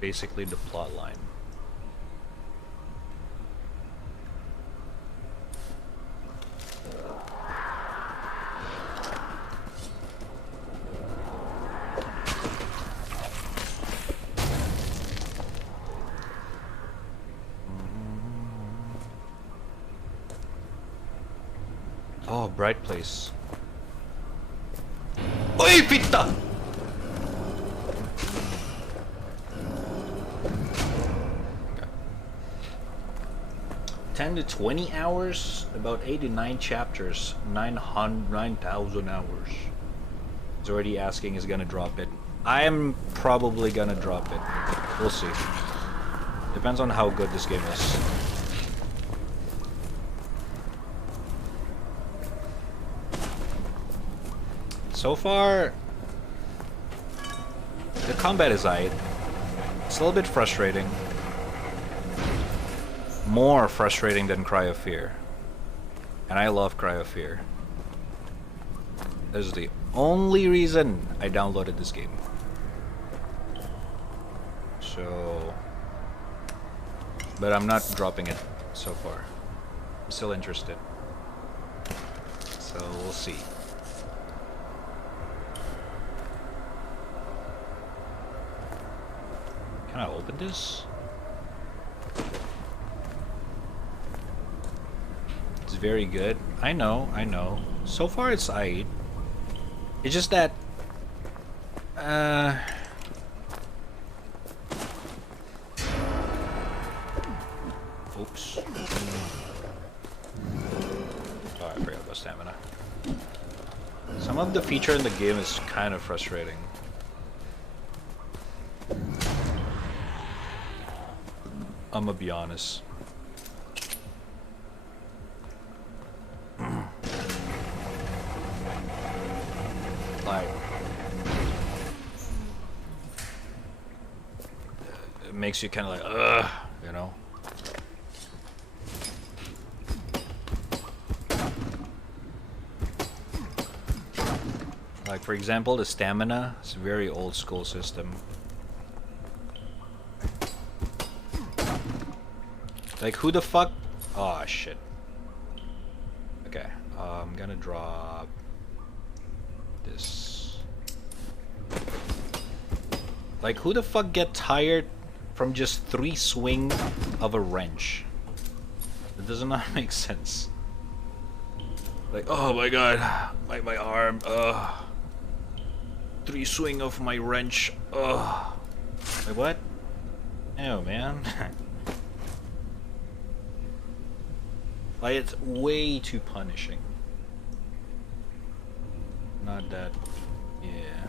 basically the plot line. Oh, bright place. Oi, fitta! 10 to 20 hours, about 89 chapters, 9,000 hours. He's already asking is gonna drop it. I am probably gonna drop it. We'll see. Depends on how good this game is. So far, the combat is aight. It's a little bit frustrating. More frustrating than Cry of Fear. And I love Cry of Fear. This is the only reason I downloaded this game. So... But I'm not dropping it so far. I'm still interested. So we'll see. Can I open this? It's very good. I know, I know. So far it's aight. It's just that... Oops. Oh, I forgot about stamina. Some of the feature in the game is kind of frustrating. I'm gonna be honest. Like, it makes you kind of like, ugh, you know. Like, for example, the stamina is a very old school system. Like, who the fuck? Oh shit. Okay, I'm gonna drop this. Like, who the fuck get tired from just 3 swing of a wrench? It does not make sense. Like, oh my god, my arm, 3 swing of my wrench, Like, what? Oh man. Like, it's way too punishing. Not that... yeah.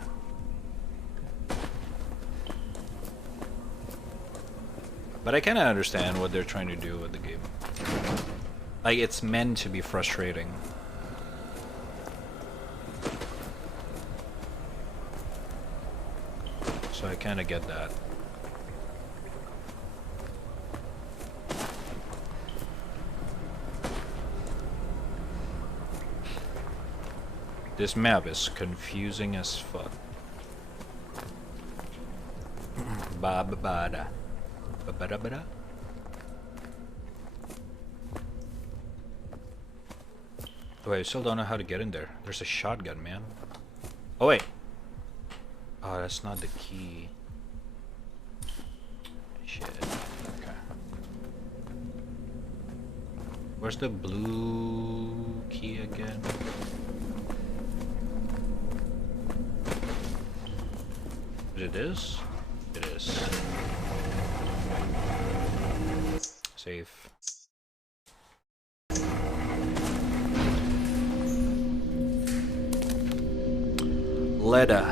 But I kinda understand what they're trying to do with the game. Like, it's meant to be frustrating. So I kinda get that. This map is confusing as fuck. Ba-ba-ba-da. Ba-ba-da-ba-da. Oh, I still don't know how to get in there. There's a shotgun, man. Oh, wait. Oh, that's not the key. Shit. Okay. Where's the blue key again? It is? It is. Safe. Leda,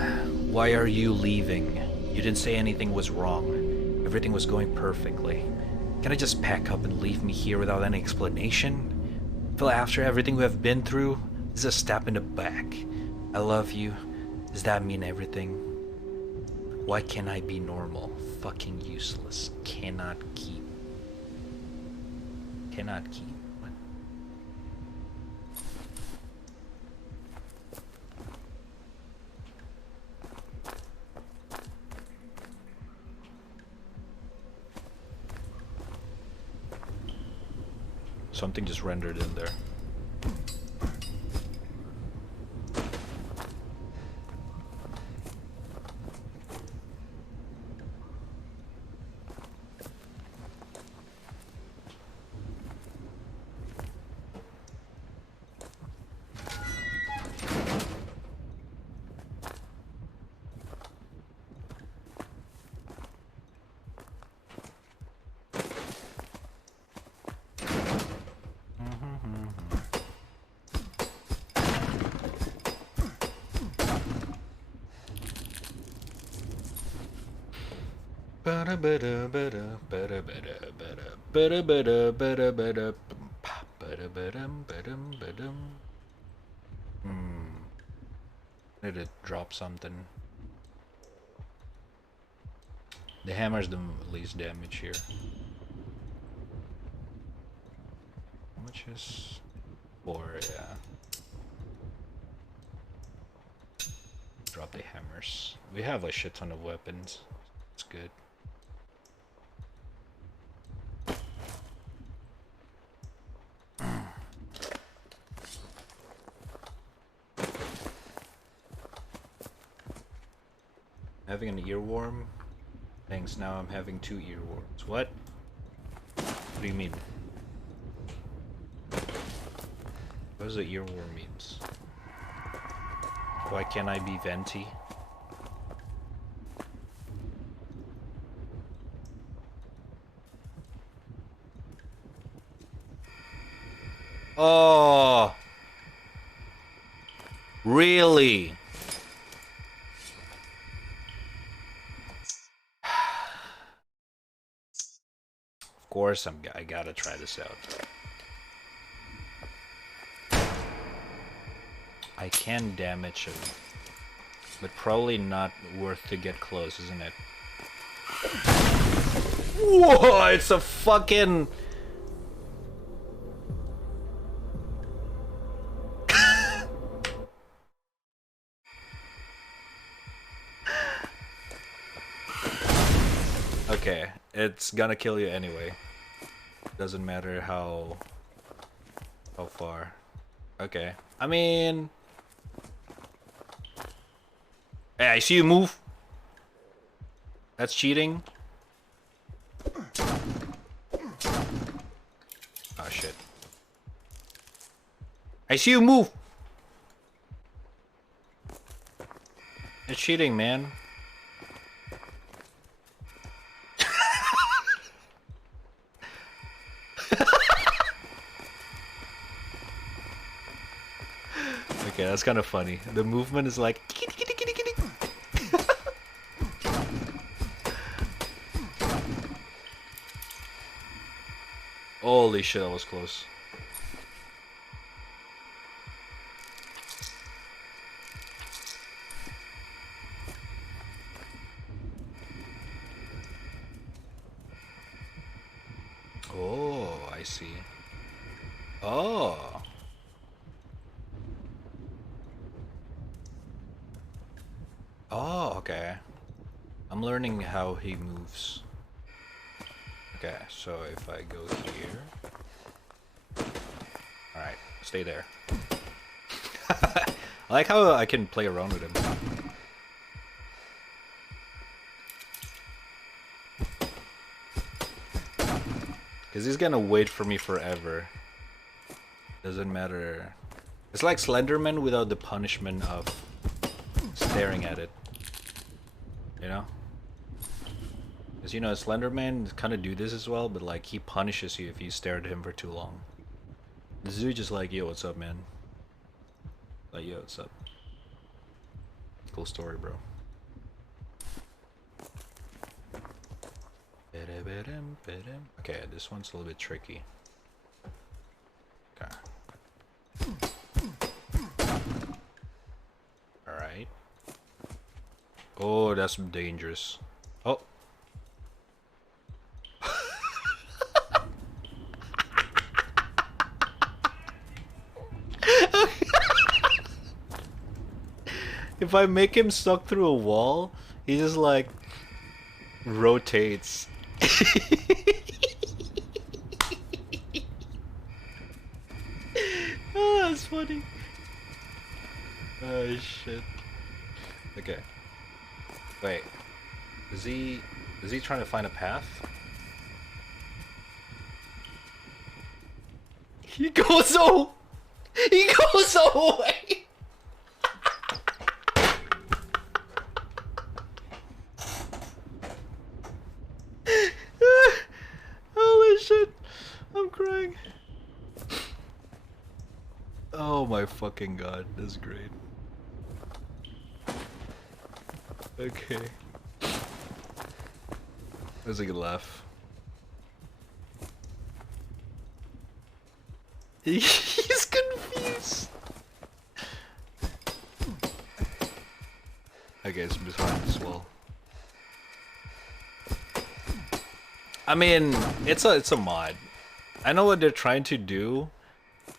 why are you leaving? You didn't say anything was wrong. Everything was going perfectly. Can I just pack up and leave me here without any explanation? Feel after everything we have been through, this is a stab in the back. I love you. Does that mean everything? Why can't I be normal? Fucking useless. Cannot keep. Cannot keep. What? something just rendered in there. Need to drop something. The hammer's the least damage here. How much is 4? Yeah. Drop the hammers. We have a shit ton of weapons. It's good. Having an earworm? Thanks, now I'm having 2 earworms. What? What do you mean? What does the earworm means? Why can't I be venti? Oh! Really? Of course I gotta try this out. I can damage him, but probably not worth to get close, isn't it? Whoa, it's a fucking... Okay, it's gonna kill you anyway. Doesn't matter how far. Okay, I mean... Hey, I see you move. That's cheating. Oh shit. I see you move. It's cheating, man. Okay, that's kind of funny. The movement is like... Holy shit, that was close. Oh, I see. Oh. Oh, okay. I'm learning how he moves. Okay, so if I go here... Alright, stay there. I like how I can play around with him. Because he's gonna wait for me forever. Doesn't matter. It's like Slenderman without the punishment of staring at it. You know? Because, you know, Slenderman kind of do this as well, but like he punishes you if you stare at him for too long. This dude just like, yo, what's up, man? Like, yo, what's up? Cool story, bro. Okay, this one's a little bit tricky. Okay. Alright. Oh, that's dangerous. Oh. If I make him stuck through a wall, he just like rotates. funny. Oh shit. Okay. Wait. Is he trying to find a path? He goes away. He goes away. Holy shit. I'm crying. Oh my fucking god, that's great. Okay. That's a good laugh. He's confused. Okay, it's behind this wall. I mean, it's a mod. I know what they're trying to do.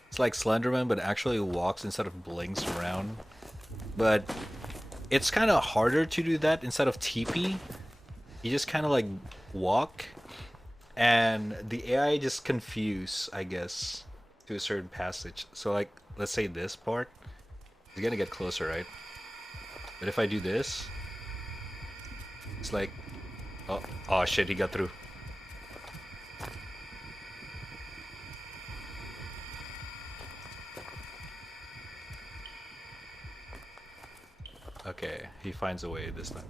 It's like Slenderman, but actually walks instead of blinks around. But it's kind of harder to do that instead of TP. You just kind of like walk, and the AI just confuse, I guess, to a certain passage. So like, let's say this part, it's gonna get closer, right? But if I do this, it's like, oh shit, he got through. Okay, he finds a way this time.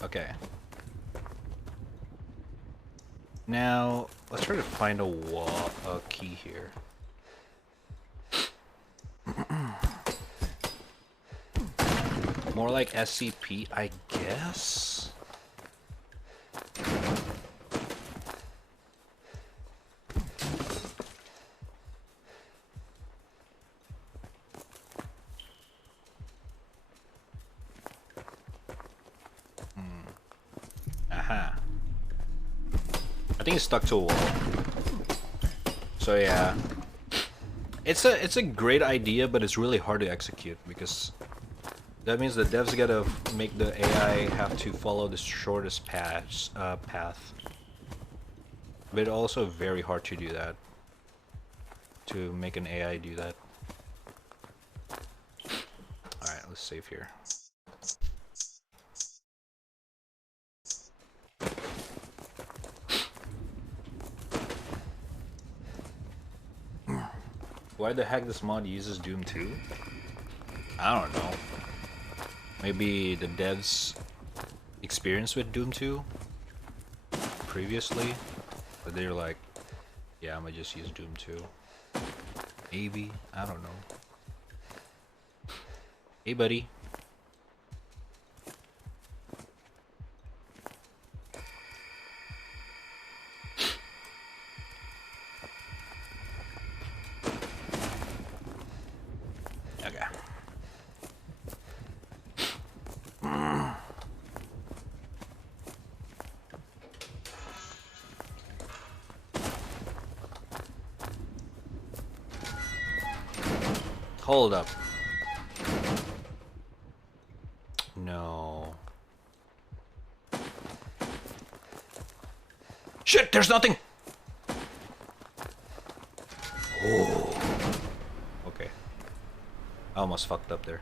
Okay. Now, let's try to find a key here. More like SCP, I guess? Aha. I think it's stuck to a wall. So yeah. It's a great idea, but it's really hard to execute because that means the devs gotta make the AI have to follow the shortest path. But also very hard to do that. To make an AI do that. Alright, let's save here. Why the heck this mod uses Doom 2? I don't know. Maybe the devs experienced with Doom 2 previously, but they're like, yeah, I'm gonna just use Doom 2. Maybe, I don't know. Hey buddy. Okay. Hold up. No. Shit, there's nothing! Oh. Okay. I almost fucked up there.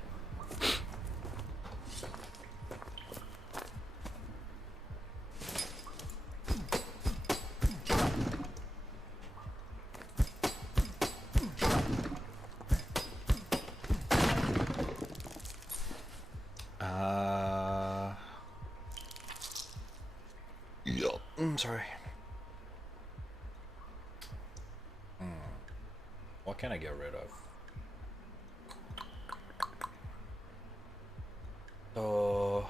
Yup. Sorry. What can I get rid of? Oh.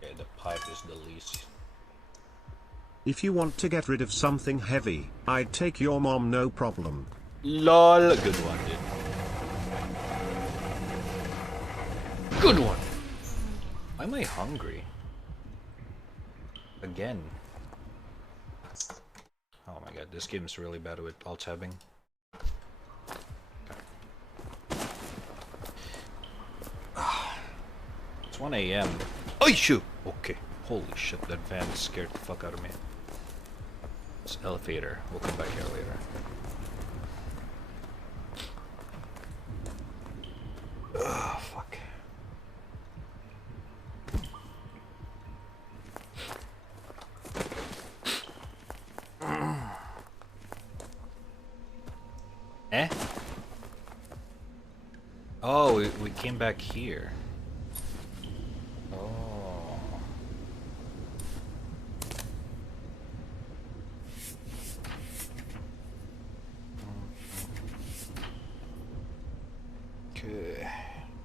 Okay, the pipe is the least. If you want to get rid of something heavy, I'd take your mom, no problem. LOL, good one, dude. Good one. am I hungry? Again. Oh my god, this game is really bad with alt tabbing. It's 1 AM. Oh shoot! Okay. Holy shit, that van scared the fuck out of me. This elevator. We'll come back here later. Ugh, fuck. Eh? Oh, we came back here. Oh. Okay.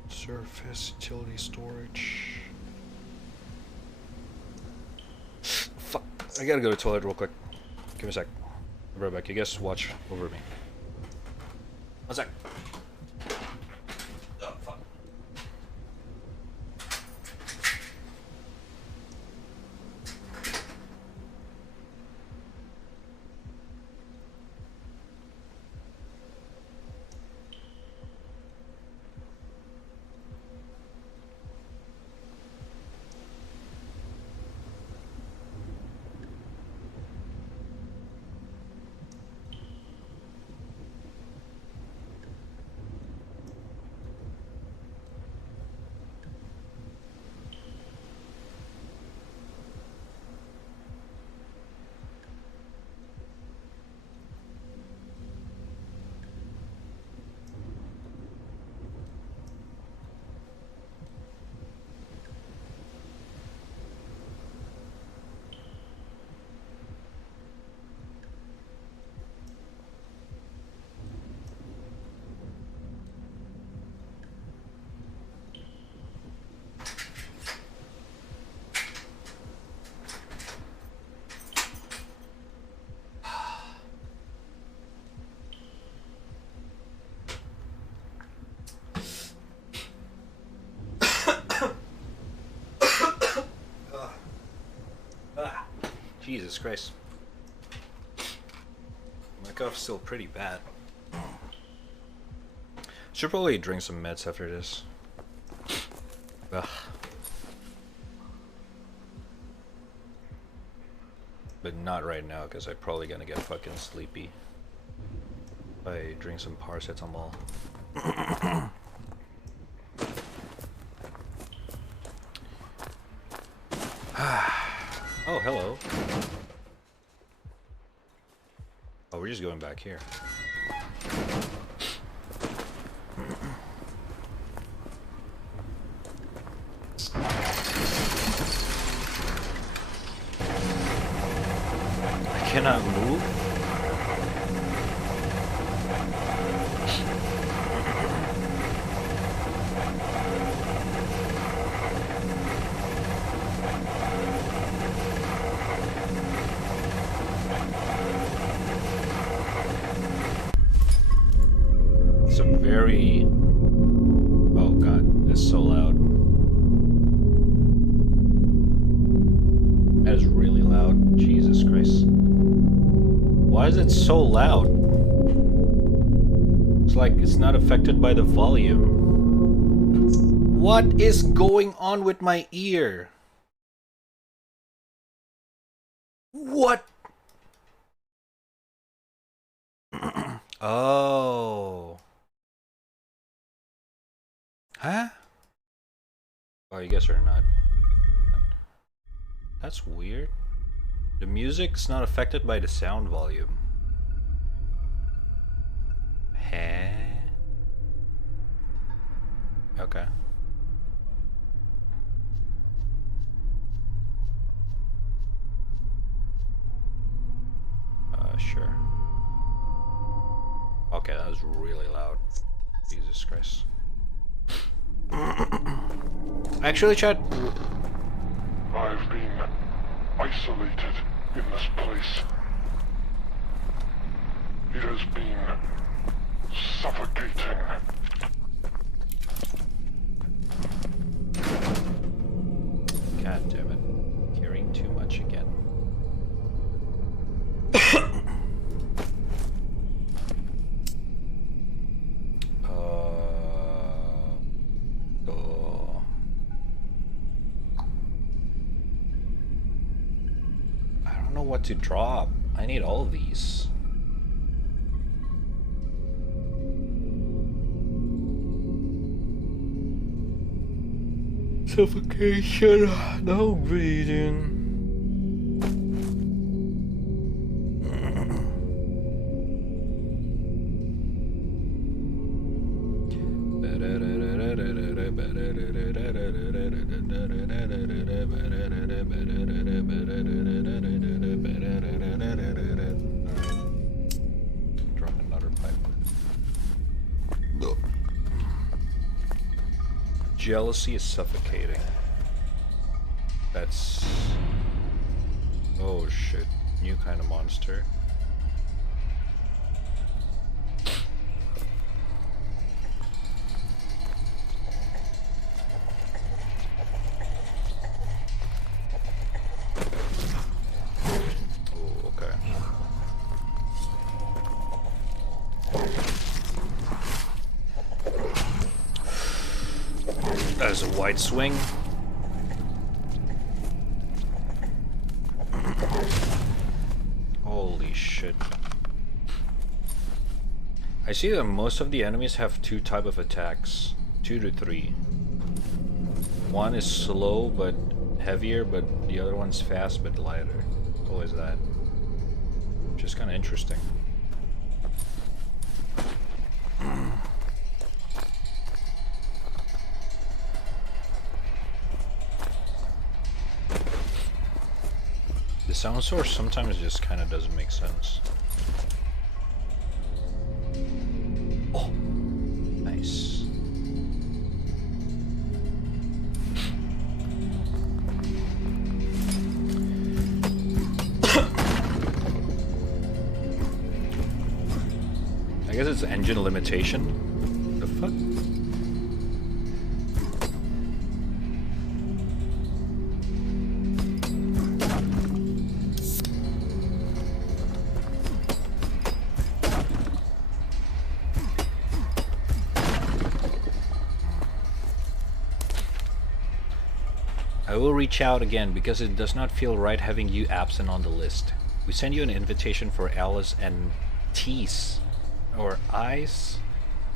Surface, utility storage. Fuck. I gotta go to the toilet real quick. Give me a sec. I'll be right back. You guys watch over me. 1 sec. Oh, fuck. Jesus Christ. My cough's still pretty bad. Should probably drink some meds after this. Ugh. But not right now, because I'm probably gonna get fucking sleepy if I drink some paracetamol. Oh, hello. Oh, we're just going back here. I cannot move? Very... Oh god, it's so loud. That is really loud. Jesus Christ. Why is it so loud? It's like it's not affected by the volume. What is going on with my ear? What? Oh. Huh? Oh, you guys are not. That's weird. The music's not affected by the sound volume. Huh? Okay. Sure. Okay, that was really loud. Jesus Christ. Actually, Chad. I've been isolated in this place. It has been suffocating. got to drop. I need all of these. Suffocation. No breathing. Drop another pipe. Jealousy is suffocating. That's... oh shit. New kind of monster. Oh, okay. That is a wide swing. Holy shit. I see that most of the enemies have two type of attacks. 2 to 3. One is slow but heavier, but the other one's fast but lighter. What is that? Which is kind of interesting. The sound source sometimes just kind of doesn't make sense. Oh, nice. I guess it's engine limitation. The fuck? I will reach out again because it does not feel right having you absent on the list. We sent you an invitation for Alice and T's or I's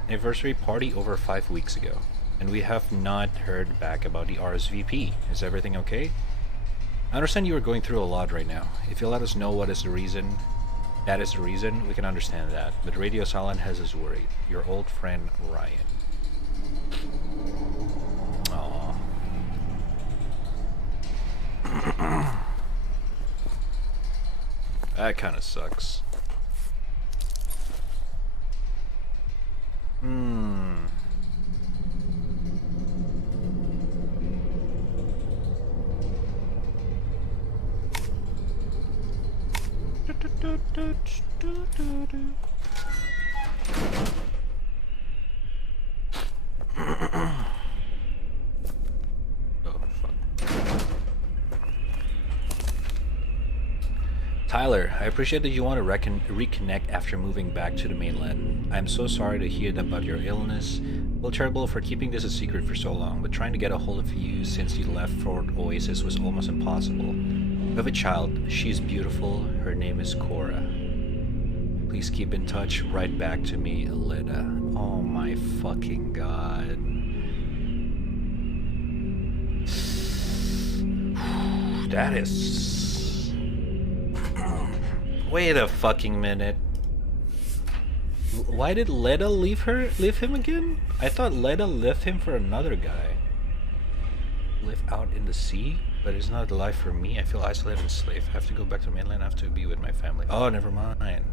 anniversary party over 5 weeks ago, and we have not heard back about the RSVP. Is everything okay? I understand you are going through a lot right now. If you let us know what is the reason, that is the reason, we can understand that. But Radio Silent has us worried. Your old friend Ryan. Aww. That kind of sucks. Tyler, I appreciate that you want to reconnect after moving back to the mainland. I'm so sorry to hear about your illness. Well, terrible for keeping this a secret for so long, but trying to get a hold of you since you left Fort Oasis was almost impossible. You have a child. She's beautiful. Her name is Cora. Please keep in touch. Write back to me, Leda. Oh my fucking god. That is... Wait a fucking minute. Why did Leda leave him again? I thought Leda left him for another guy. Live out in the sea? But it's not a life for me. I feel isolated and slave. I have to go back to the mainland. I have to be with my family. Oh, never mind.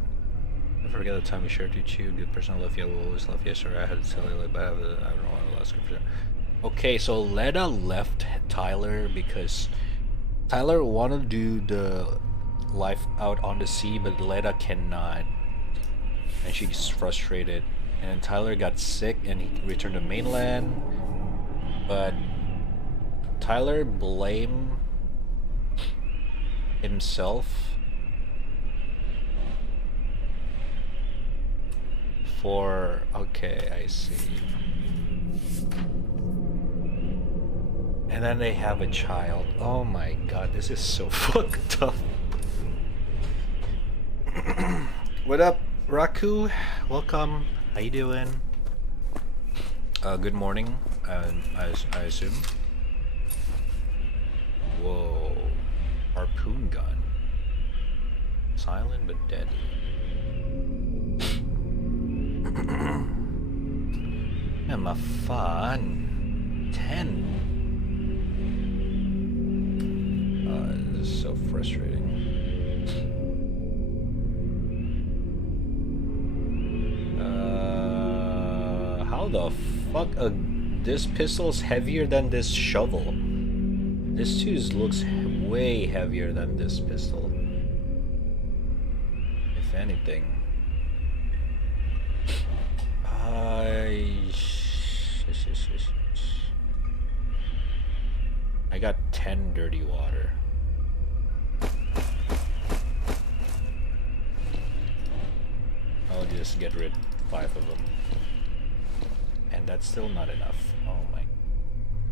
Never forget the time we shared with you. Good person, I love you. I will always love you. Sorry, I had to tell you, like, but I don't want to last scripture. Okay, so Leda left Tyler because Tyler wanted to do the life out on the sea, but Leda cannot, and she's frustrated. And Tyler got sick and he returned to mainland, but Tyler blamed himself for... okay, I see. And then they have a child. Oh my god, this is so fucked up. What up, Raku? Welcome. How you doing? Good morning, I assume. Whoa. Harpoon gun. Silent but deadly. Yeah, my fun. 10. This is so frustrating. How the fuck? This pistol's heavier than this shovel. This too looks way heavier than this pistol. If anything. I got 10 dirty water. I'll just get rid of 5 of them. And that's still not enough. Oh my.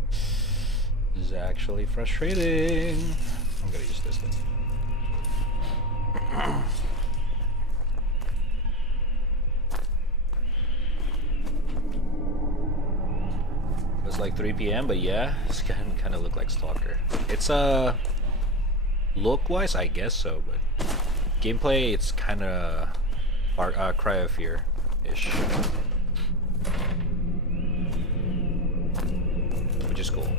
This is actually frustrating. I'm gonna use this thing. It's like 3 p.m. but yeah, it's kind of look like Stalker. It's look-wise, I guess so, but gameplay, it's kind of Cry of Fear-ish, which is cool.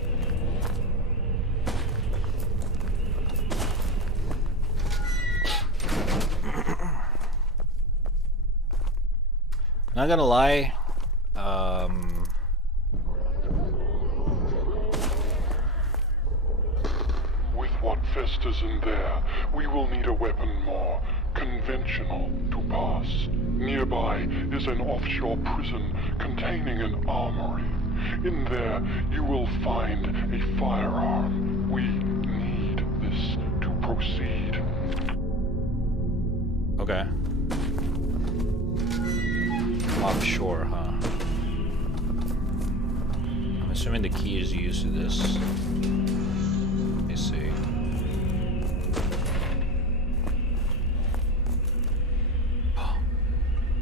Not gonna lie, With what festers in there, we will need a weapon more conventional to pass. Nearby is an offshore prison containing an armory. In there, you will find a firearm. We need this to proceed. okay. Offshore, huh? I'm assuming the key is used to this. Let me see. Oh,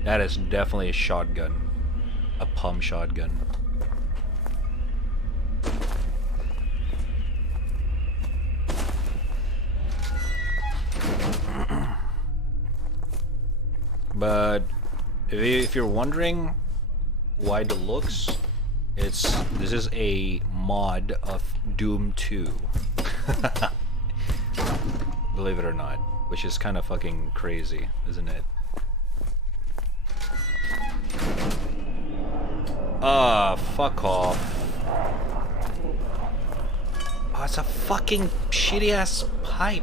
that is definitely a shotgun. A pump shotgun. But if you're wondering why the looks, this is a mod of Doom 2. Believe it or not, which is kind of fucking crazy, isn't it? Ah, fuck off. Oh, it's a fucking shitty ass pipe.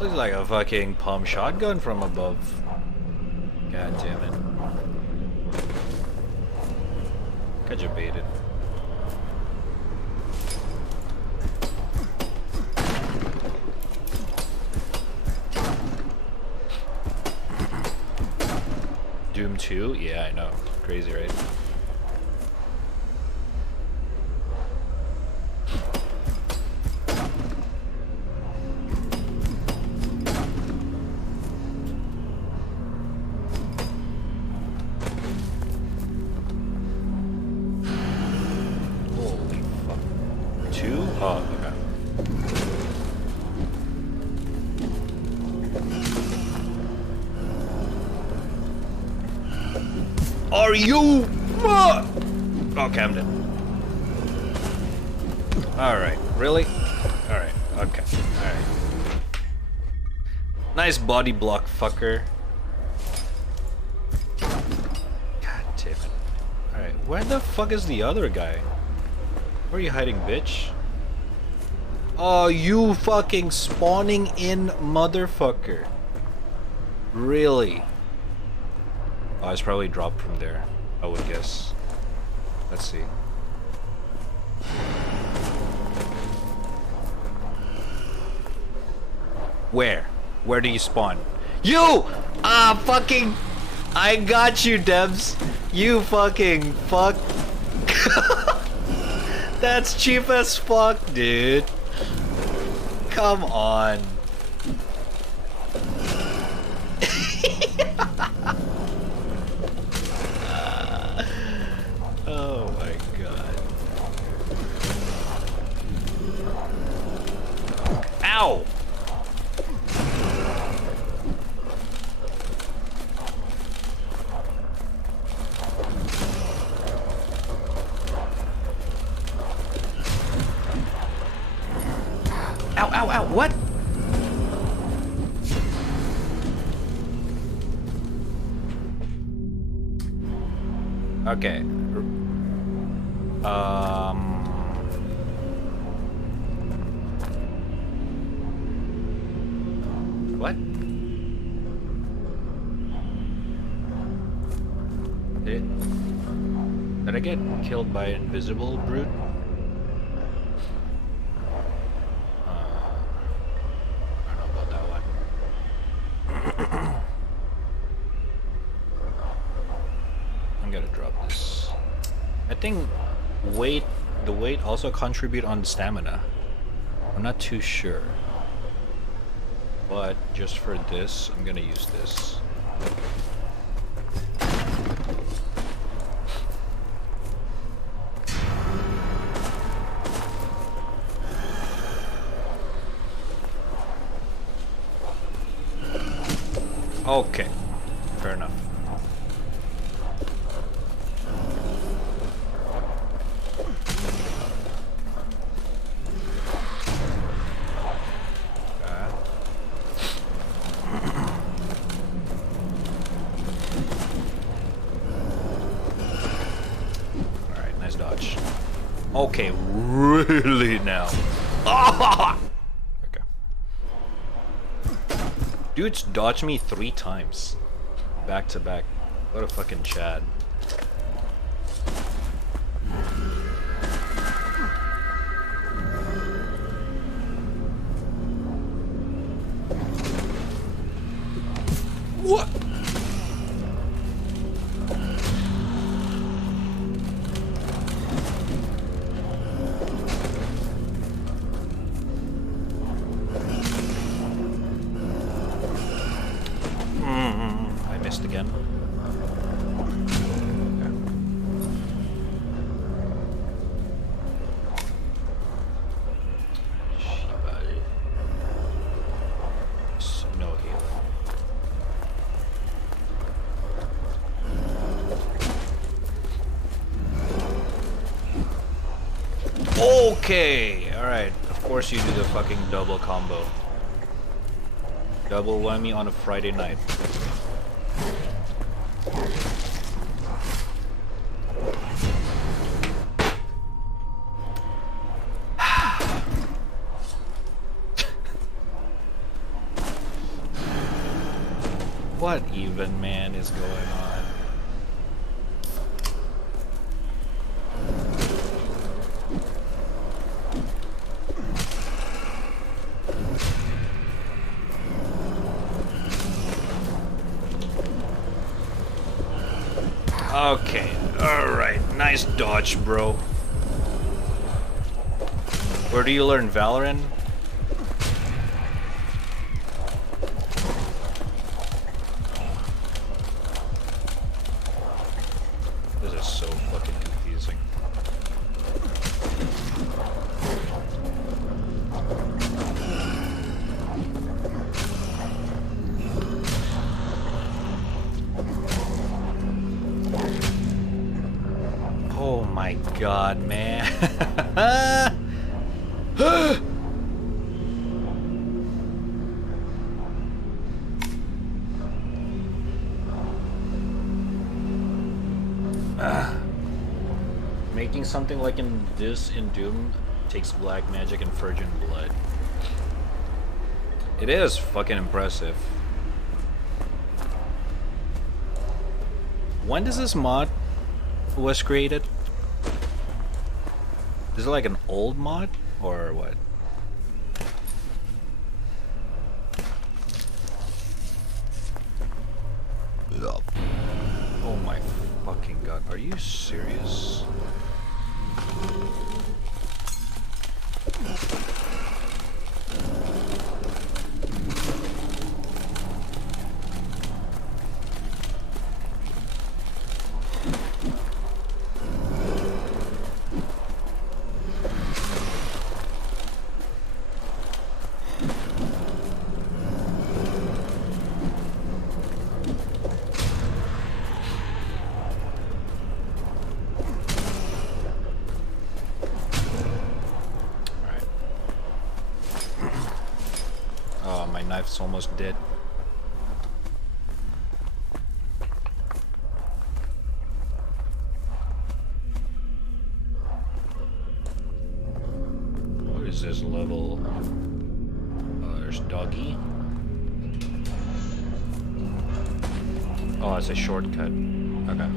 Looks like a fucking pump shotgun from above. God damn it. Got you baited. Doom 2? Yeah, I know. Crazy, right? Holy fuck. 2? Oh, okay. Are you? Okay, I'm dead. Alright, really? Alright, okay, alright. Nice body block, fucker. God damn it. Alright, where the fuck is the other guy? Where are you hiding, bitch? Oh, you fucking spawning in motherfucker. Really? Oh, it's probably dropped from there, I would guess. Let's see. Where? Where do you spawn? You! Ah, fucking... I got you, Debs. You fucking fuck. That's cheap as fuck, dude. Come on. ow, what? Okay. What? Did I get killed by an invisible brute? I don't know about that one. I'm gonna drop this. I think the weight also contribute on stamina. I'm not too sure. But just for this, I'm gonna use this. Okay, fair enough. Alright, nice dodge. Okay, really now. Okay. Dude's dodged me 3 times. Back to back. What a fucking Chad. What? I missed again. No healing. Okay, alright. Of course you do the fucking double combo. Double whammy on a Friday night. What even, man, is going on? Okay, alright. Nice dodge, bro. Where do you learn Valorant? This is so fucking confusing. Oh my god, man. Making something like in Doom takes black magic and virgin blood. It is fucking impressive. When does this mod was created? Is it like an old mod or what? Oh my fucking god, are you serious? knife's almost dead. What is this level? There's doggy. Oh, it's a shortcut. Okay.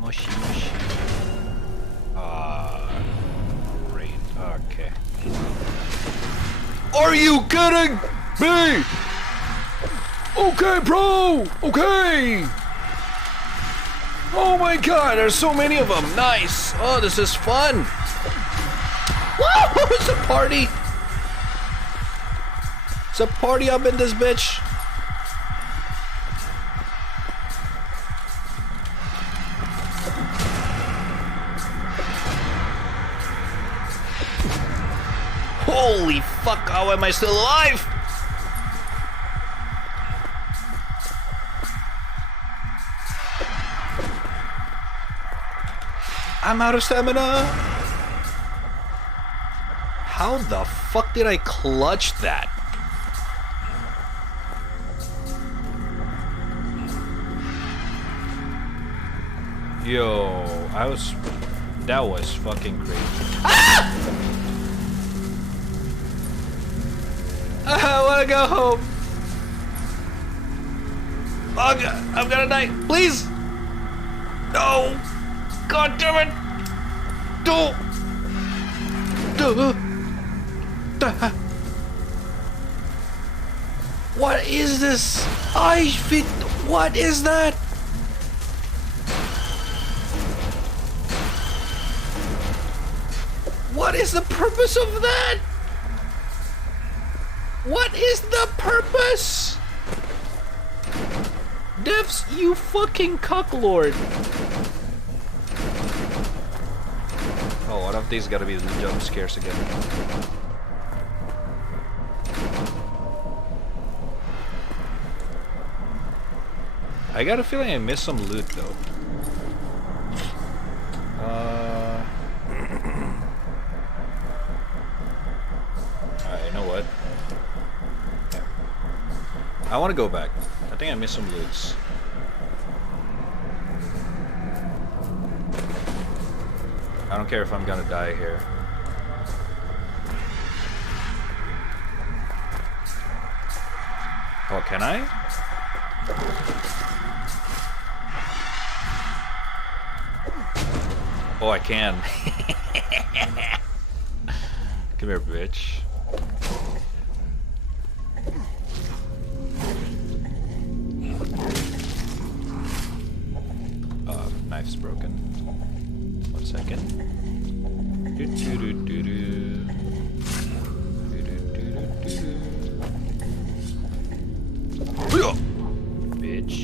Mushy, mushy. Great. Okay. Are you kidding me? Okay, bro. Okay. Oh my god, there's so many of them. Nice. Oh, this is fun. Woo! It's a party. It's a party up in this bitch. Holy fuck, how am I still alive? I'm out of stamina. How the fuck did I clutch that? Yo, that was fucking crazy. Ah! I wanna go home. Oh god, I'm gonna die. Please! No! God damn it! No! What is this? What is that? What is the purpose of that? What is the purpose? Devs, you fucking cocklord. Oh, one of these gotta be the jump scares again. I got a feeling I missed some loot though. Alright, you know what? I want to go back. I think I missed some loots. I don't care if I'm gonna die here. Oh, can I? Oh, I can. Come here, bitch. Knife's broken. 1 second. Do do do do do. Do do do do do. Bitch.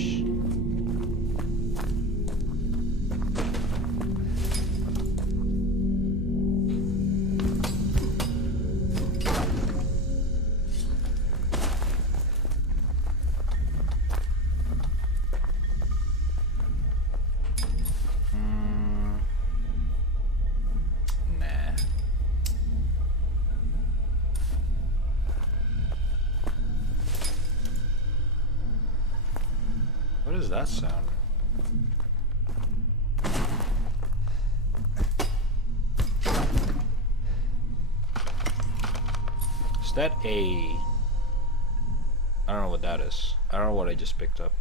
What does that sound? Is that a... I don't know what that is. I don't know what I just picked up.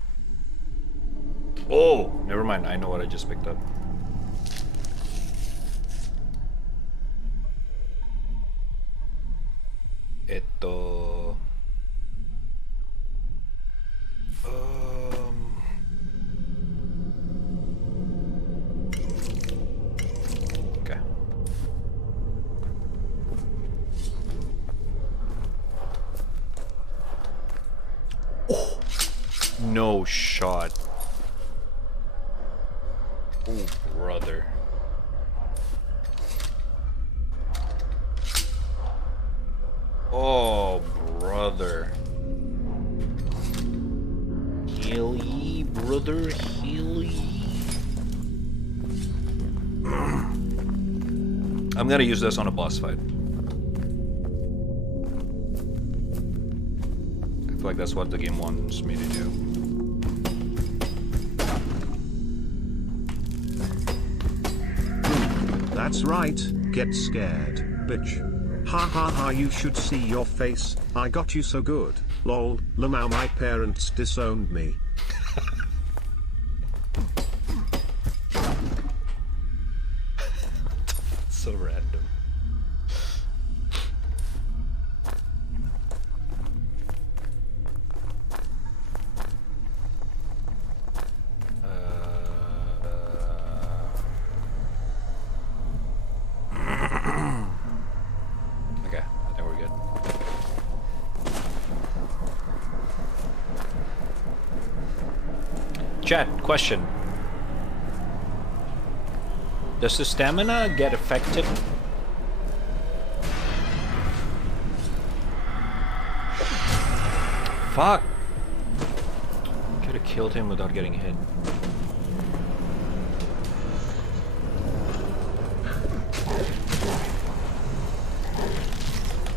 Oh! Never mind, I know what I just picked up. Esto... No shot. Oh, brother. Oh, brother. Heal ye, brother, heal ye. I'm gonna use this on a boss fight. I feel like that's what the game wants me to do. That's right, get scared, bitch. Ha ha ha, you should see your face, I got you so good, lol, lamau, my parents disowned me. So random. Okay, I think we're good. Chat, question. Does the stamina get affected? Fuck! Could have killed him without getting hit.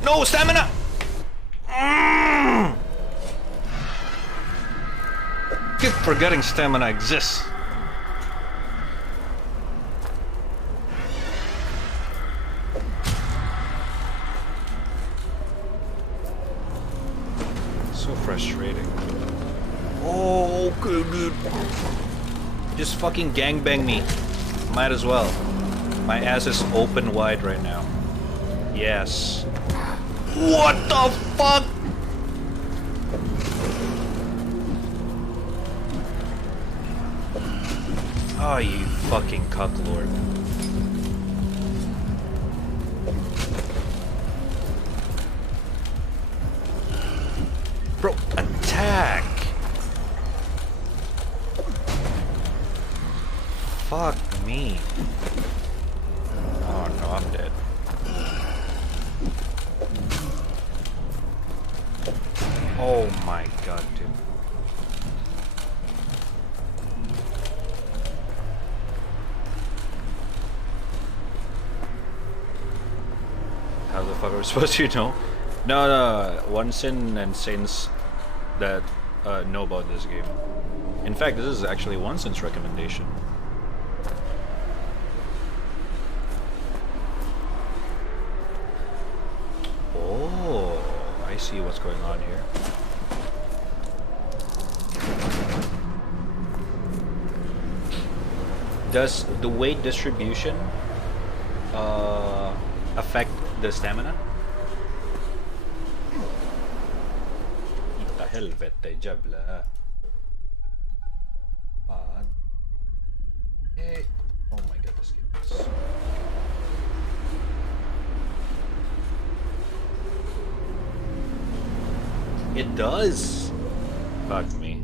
No stamina! Keep forgetting stamina exists. So frustrating. Oh, good, dude. Just fucking gangbang me. Might as well. My ass is open wide right now. Yes. What the fuck? Oh, you fucking cucklord. Bro, attack! Fuck me. Oh no, I'm dead. Oh my god, dude. How the fuck are we supposed to know? No, one sin and saints that know about this game. In fact, this is actually one sin's recommendation. Oh, I see what's going on here. Does the weight distribution affect the stamina? Ita helvete jävla. Fan. Hey. Oh my god, this game is so... It does. Fuck me.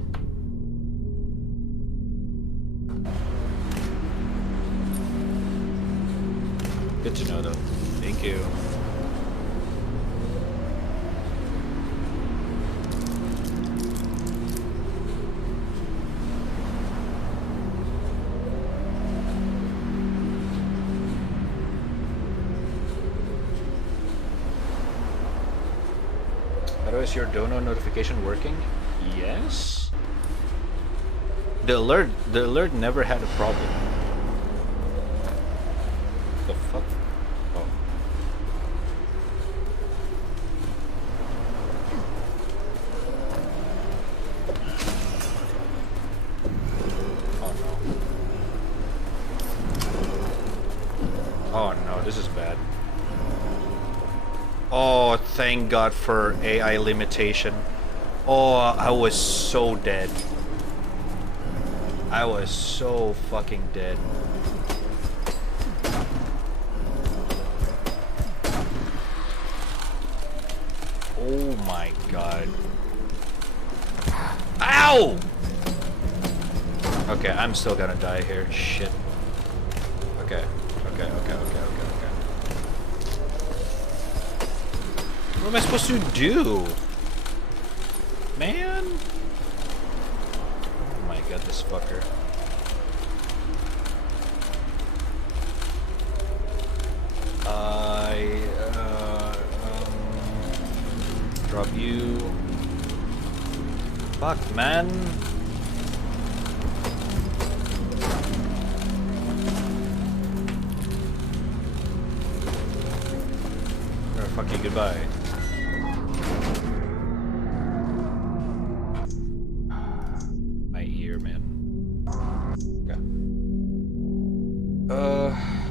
Good to know though. Thank you. Is your dono notification working? Yes. The alert never had a problem. The fuck? Oh. Oh no. Oh no, this is bad. Oh, thank God for AI limitation. Oh, I was so dead. I was so fucking dead. Oh my God. Ow! Okay, I'm still gonna die here. Shit. Okay. Okay. What am I supposed to do? Man? Oh my god, this fucker. Drop you. Fuck, man. Fuck you, goodbye. My ear, man. Okay.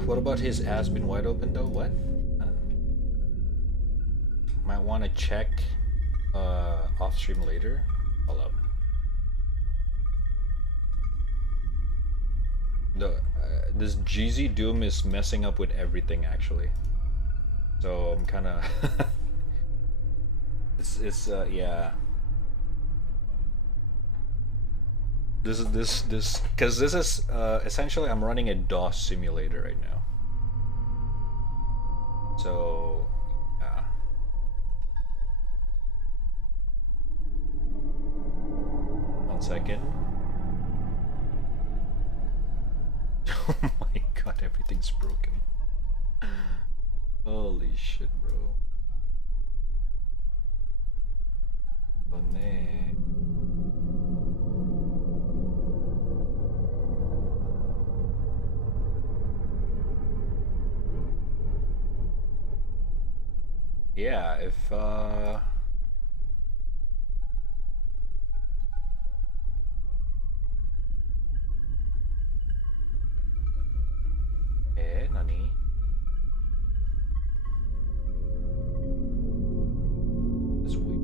What about his ass been wide open though? What? Might want to check off stream later. Hold up. This GZ Doom is messing up with everything actually. So I'm kind of it's yeah. This because this is essentially I'm running a DOS simulator right now. So yeah. One second. Oh my god, everything's broken. Holy shit, bro. Oh, nee. Yeah, if nani? That's weird.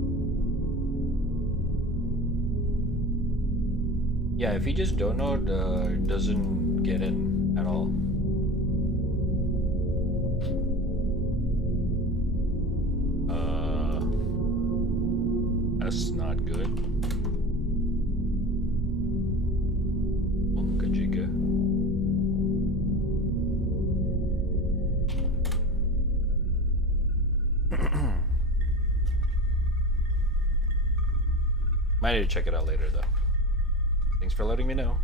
Yeah, if you just don't know, doesn't get in at all. That's not good. Jiga. Might need to check it out later though. Thanks for letting me know.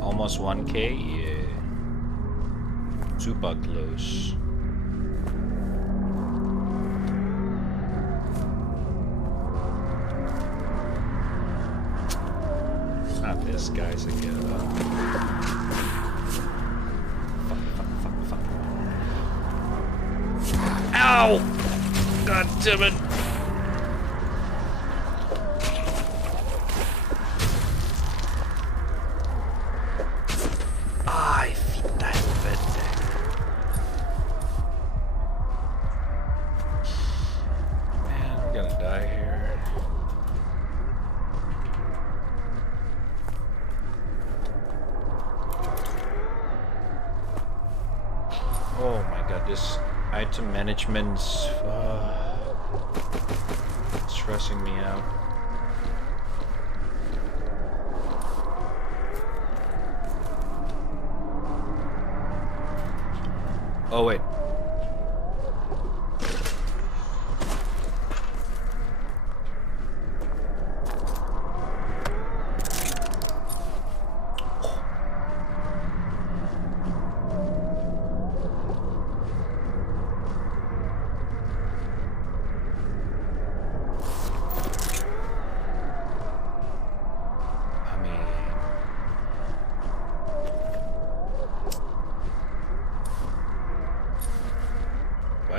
Almost 1K, yeah. Super close. Not this guy's again. Fuck. Ow! God damn it! Management's stressing me out. Oh wait.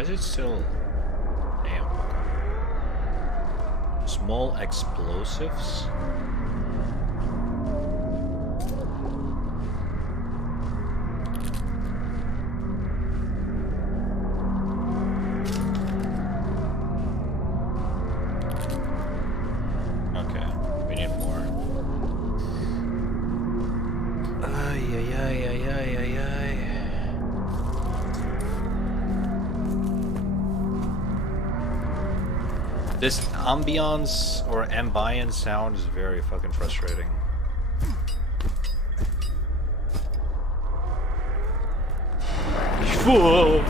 is it still? Damn. Okay. Small explosives. Okay, we need more. Ay, ay, ay, ay, ay, ay, ay. This ambience or ambience sound is very fucking frustrating. Whoa.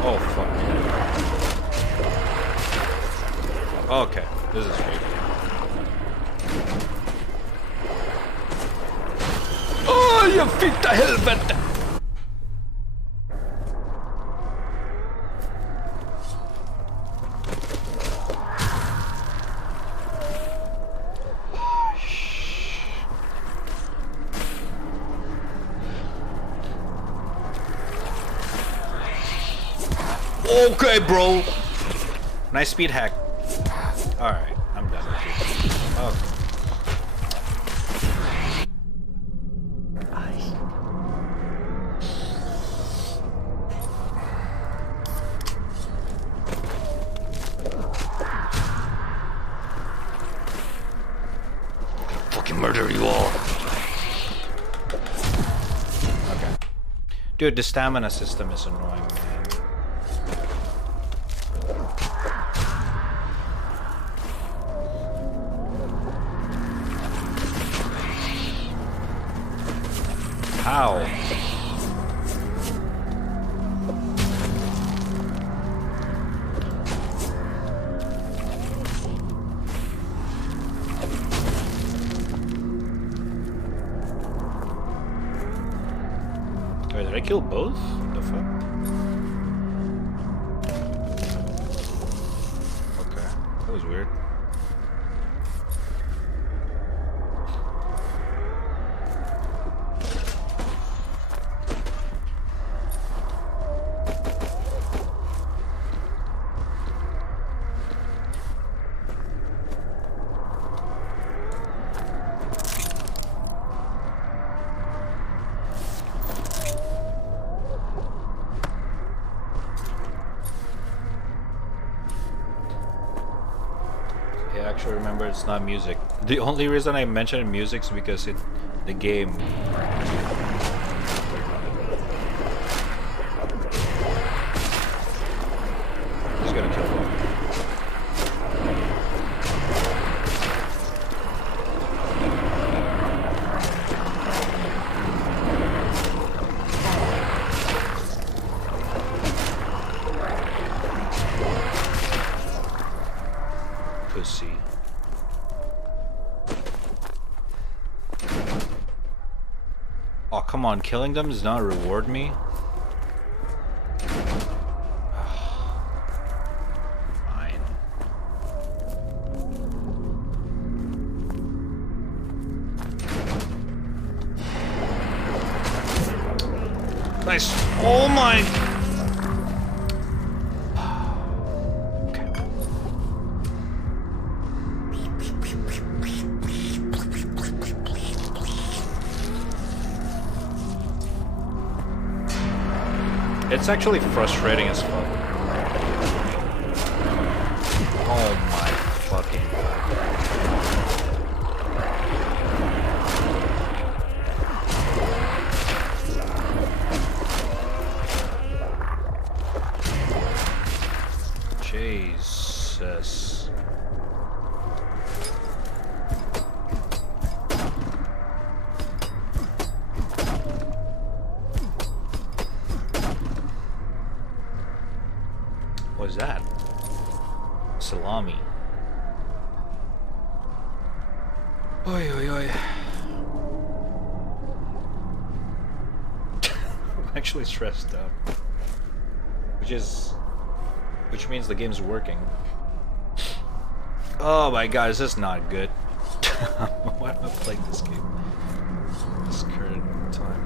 Oh fuck. Okay, this is great. Oh, you fit the helvete! Okay, bro. Nice speed hack. All right, I'm done with you. Okay. Fucking murder you all. Okay. Dude, the stamina system is annoying, man. How? Wait, did I kill both? What the fuck? Okay, that was weird. Actually remember it's not music. The only reason I mentioned music is because the game. He's gonna kill him. Pussy. Oh, come on, killing them does not reward me? Fine. Nice. Oh my... It's actually frustrating as fuck. Oh my fucking god. Jesus. What is that? Salami. Oi, oi, oi. I'm actually stressed out. Which means the game's working. Oh my god, this is not good. Why am I playing this game? This current time.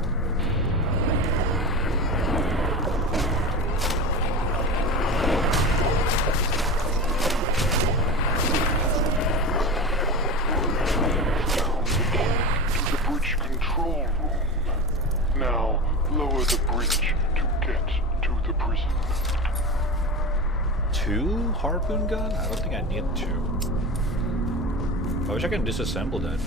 harpoon gun? I don't think I need to. I wish I could disassemble that.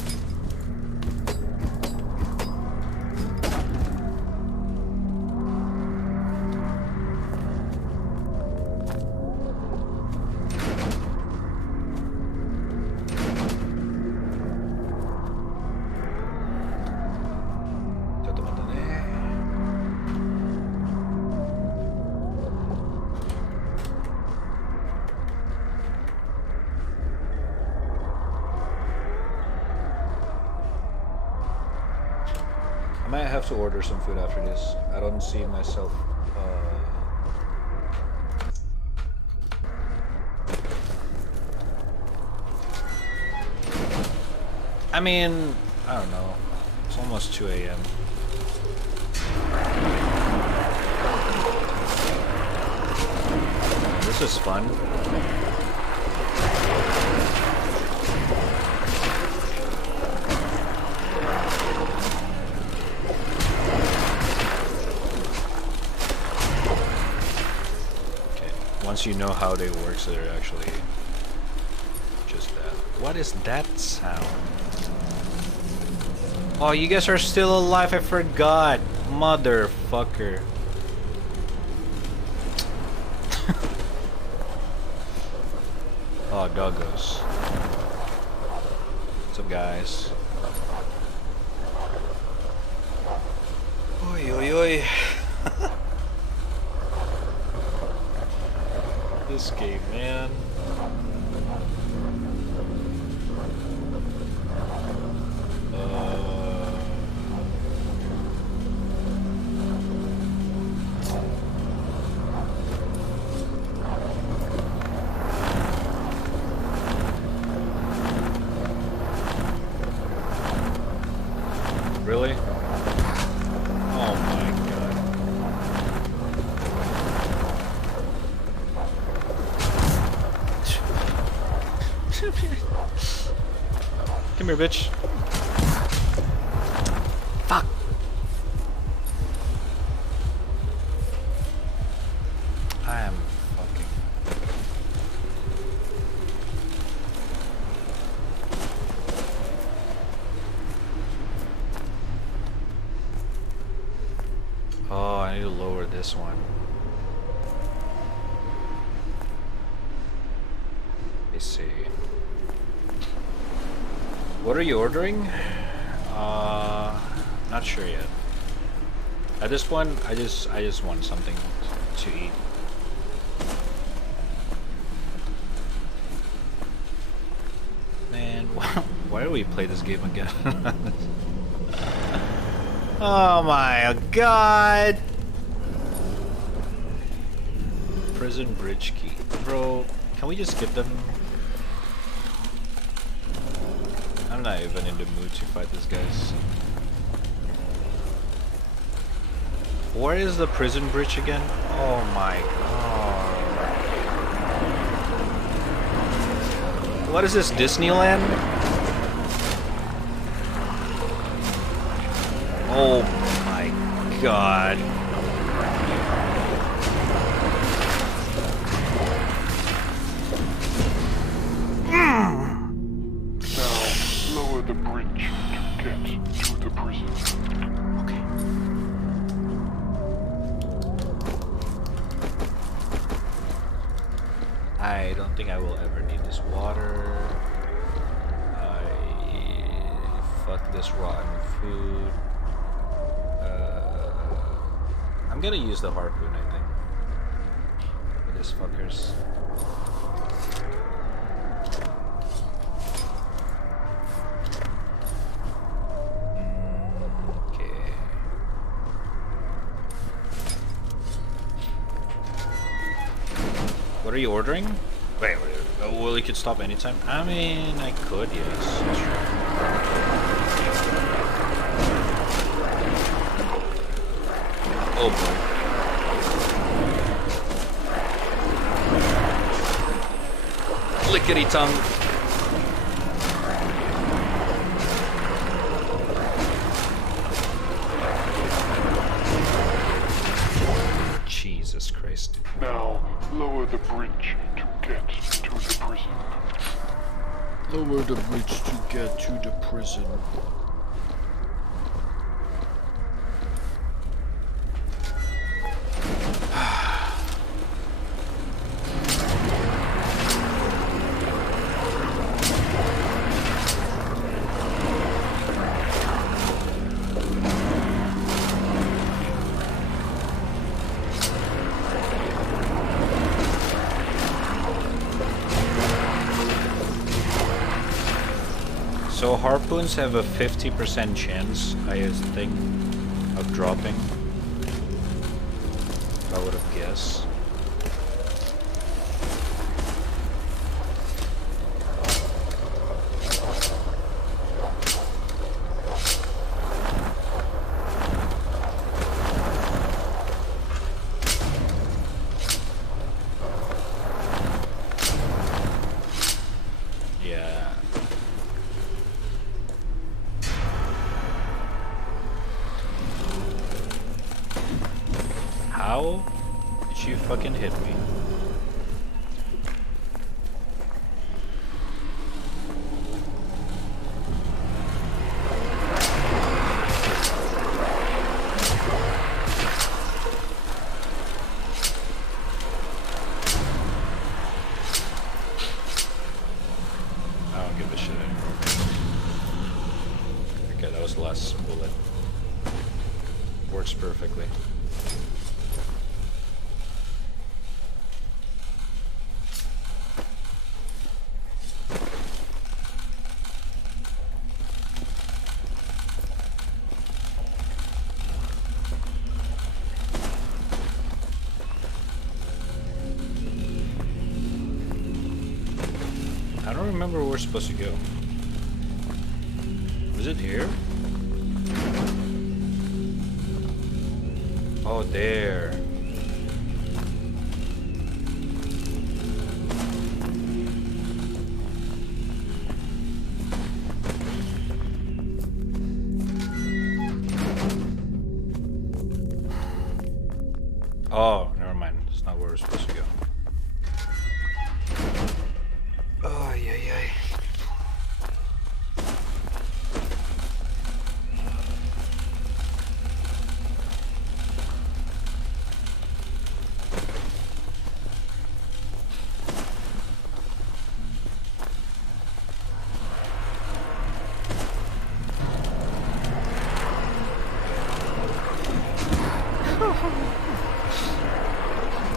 I might have to order some food after this. I don't see myself. I mean, I don't know. It's almost 2 a.m. This is fun. Once you know how they work, so they're actually just that. What is that sound? Oh, you guys are still alive, I forgot. Motherfucker. Oh, doggos. What's up, guys? Oi, oi, oi. This game, man. Really? Oh my god. Come here, bitch. Fuck. I am fucking. Oh, I need to lower this one. Let me see. What are you ordering? Not sure yet. At this point, I just want something to eat. Man, why do we play this game again? Oh my god! Prison bridge key. Bro, can we just get them? I'm not even in the mood to fight these guys. Where is the prison bridge again? Oh my god. What is this, Disneyland? Oh my god. Now, lower the bridge to get to the prison. Okay. I don't think I will ever need this water. Fuck this rotten food. I'm gonna use the harpoon, I think. For these fuckers. Okay. What are you ordering? Wait. Oh, well, you could stop anytime? I mean, I could, yes. Oh boy. Lickety tongue. Jesus Christ. Now, lower the bridge to get over the bridge to get to the prison. So harpoons have a 50% chance, I think, of dropping. I would have guessed. Yeah. How did you fucking hit me? I don't give a shit anymore. Okay, that was the last bullet. Works perfectly. I don't remember where we're supposed to go. Was it here? Oh, there. Oh, never mind. It's not where we're supposed to go. Oh, yeah, yeah.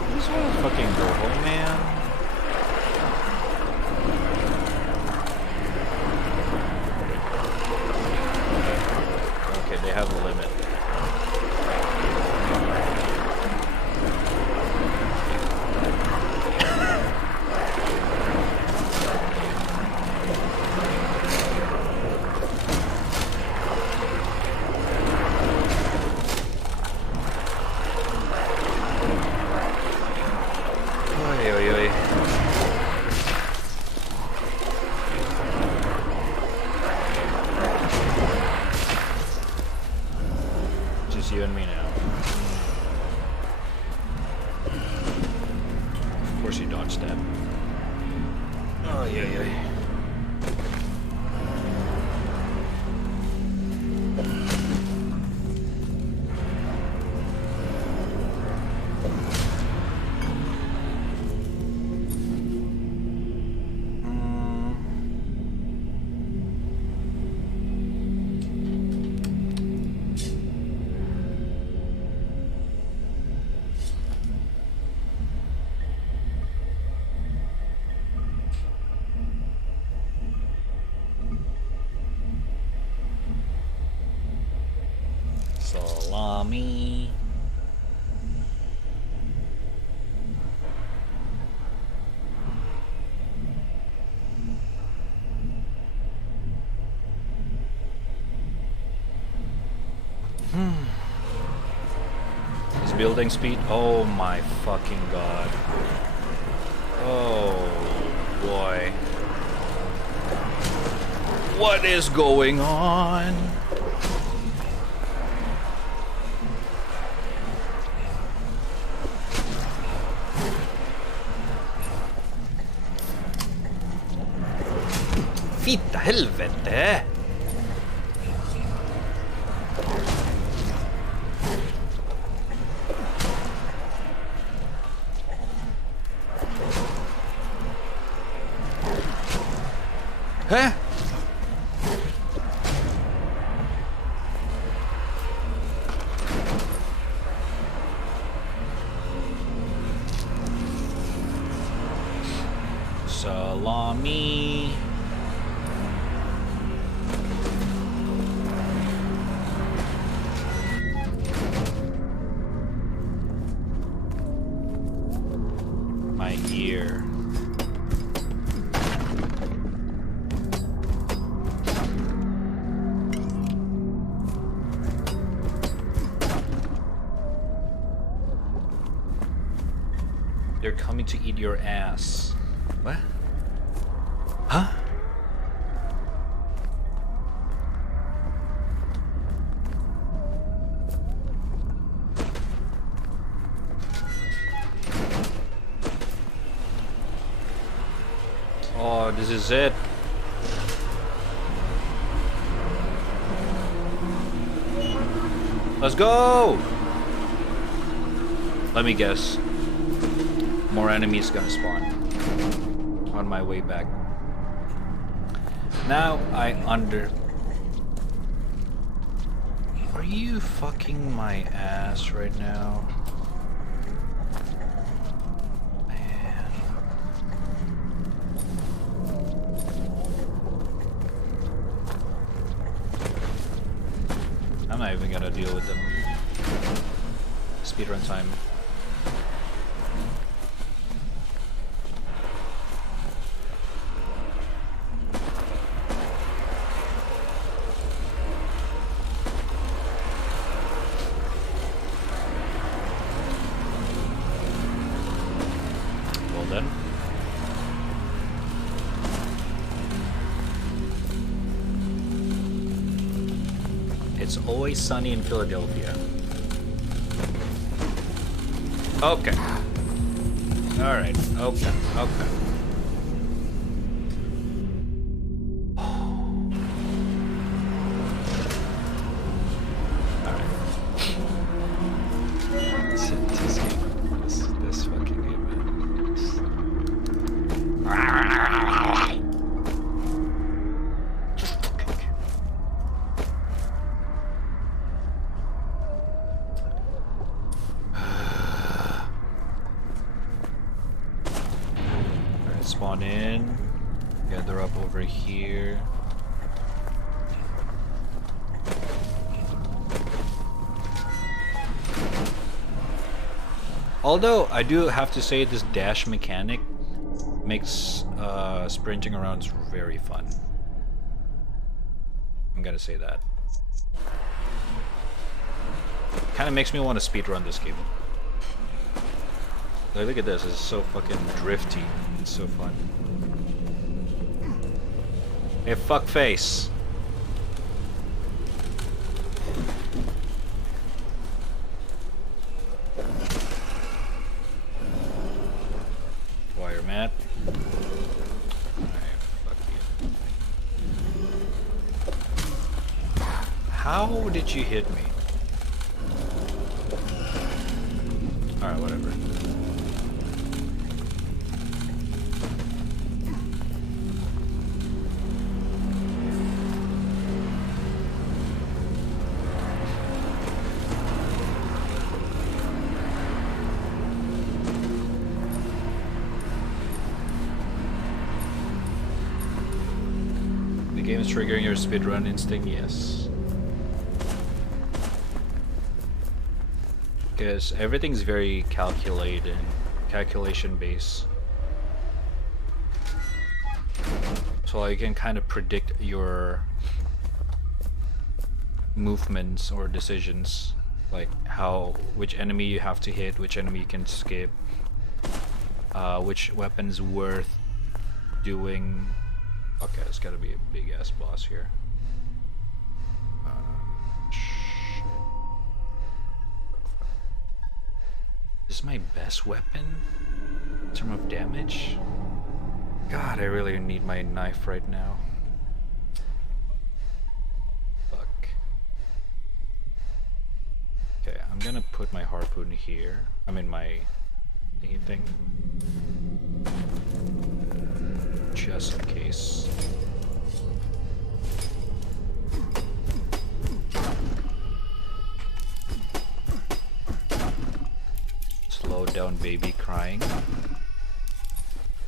I just want to fucking go home, man. Okay, they have a limit. Oy, oy, oy. Just you and me now. Of course you dodged that. Oh, yeah, yeah. Salami. His building speed. Oh my fucking god. Oh boy. What is going on? Fitta helvete! Huh? Salami. My ear. They're coming to eat your ass. What? Huh? Oh, this is it. Let's go! Let me guess. More enemies gonna spawn on my way back. Now I Are you fucking my ass right now? Man. I'm not even gonna deal with them. Speedrun time. It's always sunny in Philadelphia. Okay. Alright, okay, okay. Alright. This fucking game, man. Spawn in, gather up over here. Although I do have to say this dash mechanic makes sprinting around very fun. I'm gonna say that. Kind of makes me want to speedrun this game. Like, look at this, it's so fucking drifty. It's so fun. Hey, fuckface. Wire mat. Alright, fuck you. How did you hit me? Alright, whatever. The game is triggering your speedrun instinct, yes. Because everything's very calculated, calculation based. So you can kind of predict your movements or decisions, like which enemy you have to hit, which enemy you can skip, which weapon's worth doing. Okay, it's gotta be a big ass boss here. Shit. This is my best weapon in terms of damage. God, I really need my knife right now. gonna put my harpoon here. I mean my thingy thing. Just in case. Slow down baby crying.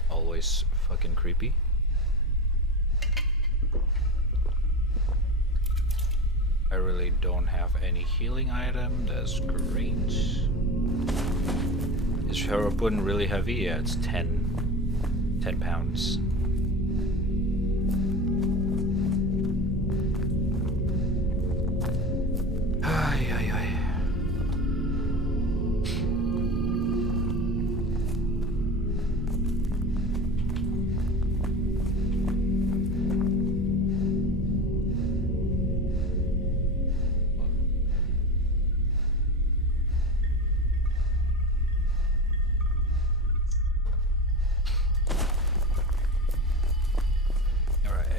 Always fucking creepy. I really don't have any healing item. That's great. Is harpoon really heavy? Yeah, it's 10 pounds. Ay, ay, ay.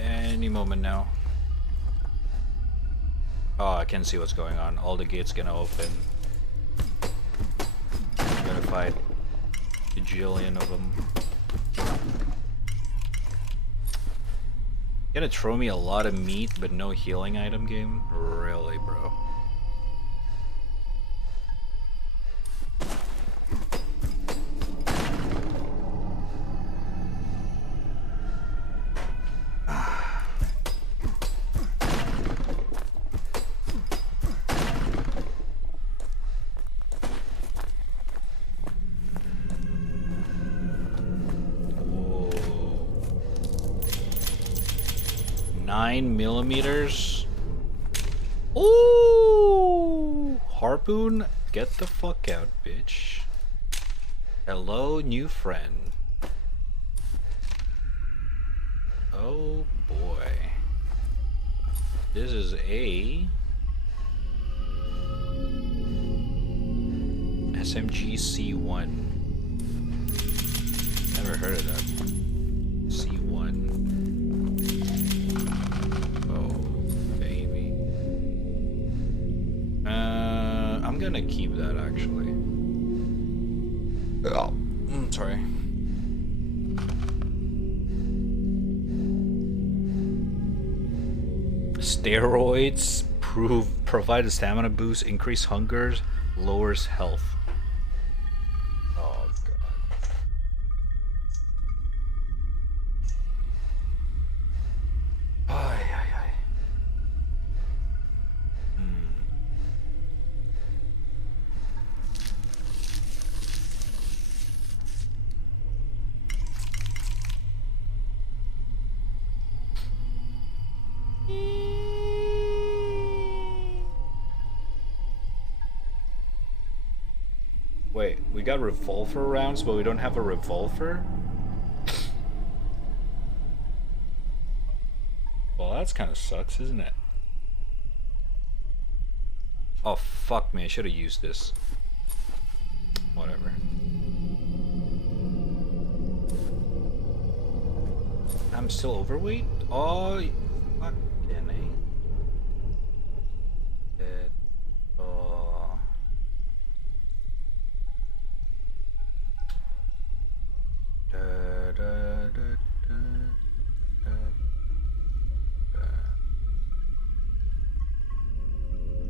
Any moment now. Oh, I can see what's going on. All the gates gonna open. I'm gonna fight a bajillion of them. Gonna throw me a lot of meat, but no healing item game? Really, bro? Whoa. 9mm? Ooh! Harpoon, get the fuck out, bitch. Hello, new friend. Oh boy. This is a SMG C1. Never heard of that. C1. Oh, baby. I'm gonna keep that actually. Oh, sorry. Steroids provide a stamina boost, increase hunger, lowers health. Oh god. Ay, ay, ay. Wait, we got revolver rounds, but we don't have a revolver? Well, that's kind of sucks, isn't it? Oh, fuck me, I should have used this. Whatever. I'm still overweight? Oh, fucking A. Oh. Da, da, da, da, da, da.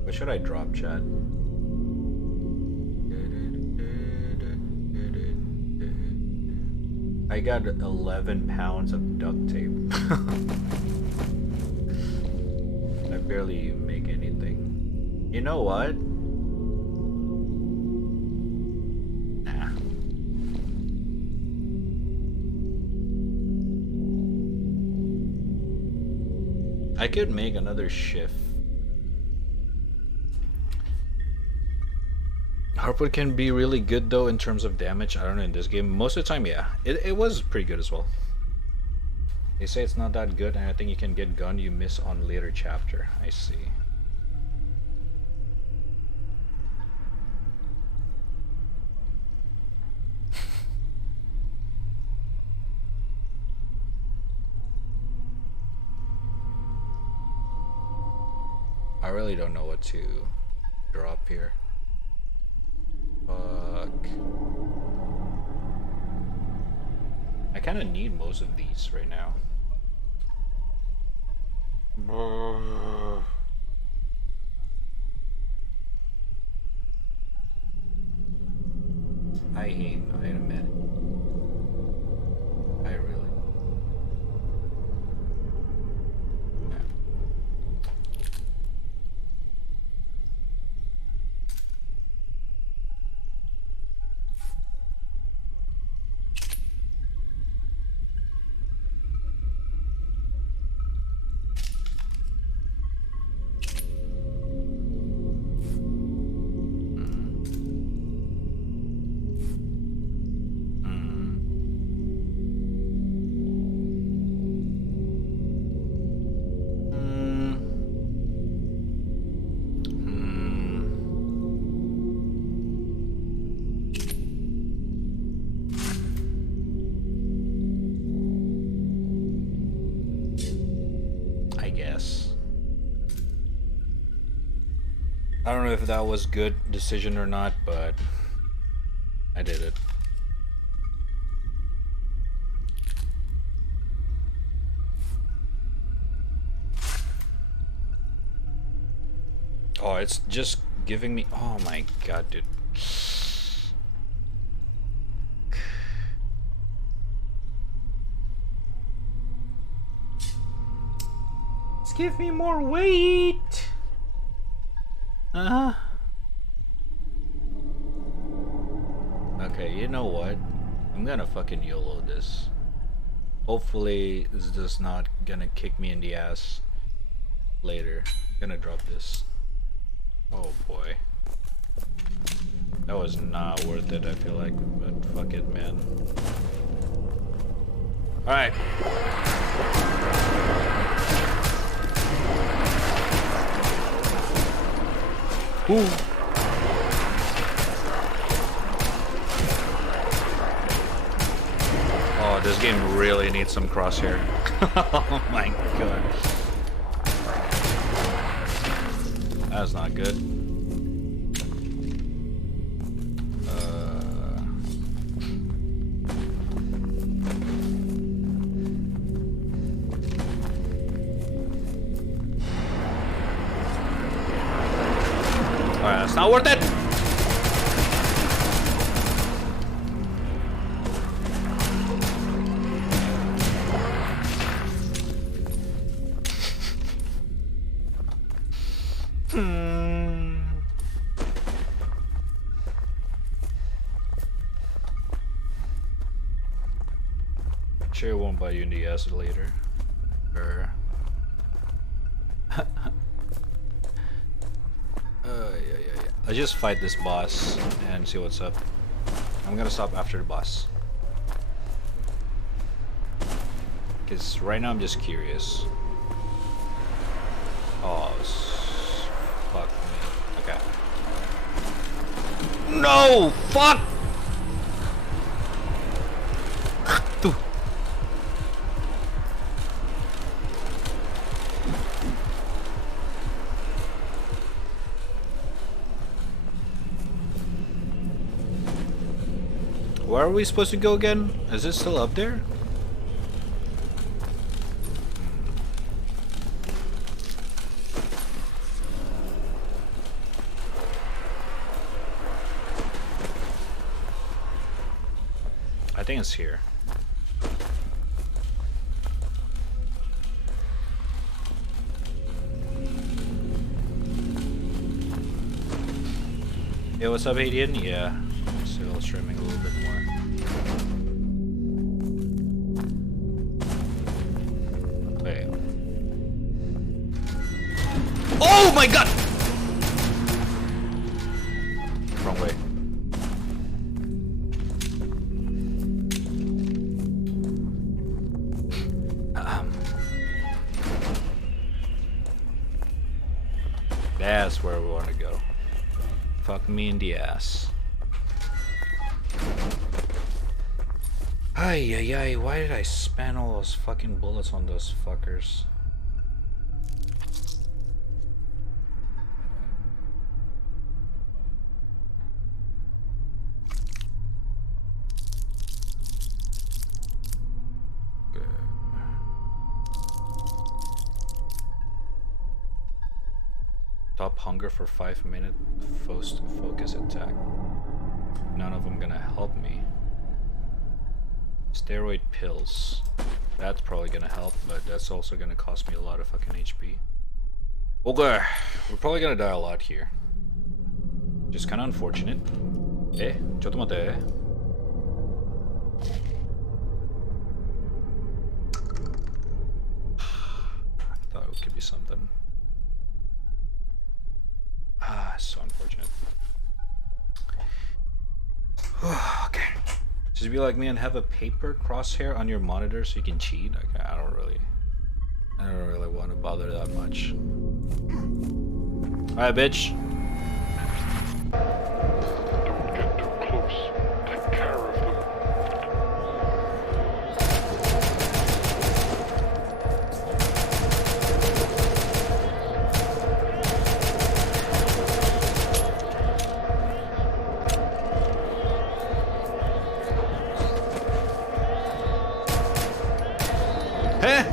What should I drop, chat? I got 11 pounds of duct tape. I barely make anything. You know what? Nah. I could make another shift. Harpoon can be really good though in terms of damage. I don't know, in this game. Most of the time, yeah. It was pretty good as well. They say it's not that good, and I think you can get gun you miss on later chapter. I see. I really don't know what to drop here. Fuck. I kind of need most of these right now. I hate item man. I really. I guess. I don't know if that was good decision or not, but I did it. Oh, it's just giving me. Oh my god, dude. Just give me more weight. Okay, you know what? I'm gonna fucking YOLO this. Hopefully, this is just not gonna kick me in the ass later. I'm gonna drop this. Oh boy. That was not worth it, I feel like, but fuck it, man. Alright. Ooh. Oh, this game really needs some crosshair. Oh my god. That's not good. Alright, that's not worth it! Sure, it won't bite you in the ass later. Yeah. I just fight this boss and see what's up. I'm gonna stop after the boss. Because right now I'm just curious. Oh, fuck me. Okay. No! Fuck! Where are we supposed to go again? Is it still up there? I think it's here. Hey, what's up, Aiden? Yeah, still streaming a little bit more. Wait. Oh my god! Wrong way. That's where we want to go. Fuck me in the ass. Ay, why did I spend all those fucking bullets on those fuckers? Stop hunger for 5 minutes. Focus attack. None of them gonna help me. Steroid pills. That's probably gonna help, but that's also gonna cost me a lot of fucking HP. Okay, we're probably gonna die a lot here. Just kind of unfortunate. Eh, ちょっと待って. I thought it could be something. Ah, so unfortunate. Okay. Just be like me and have a paper crosshair on your monitor so you can cheat. Okay, I don't really want to bother that much. Alright, bitch. Don't get too close. Take care of them. Huh?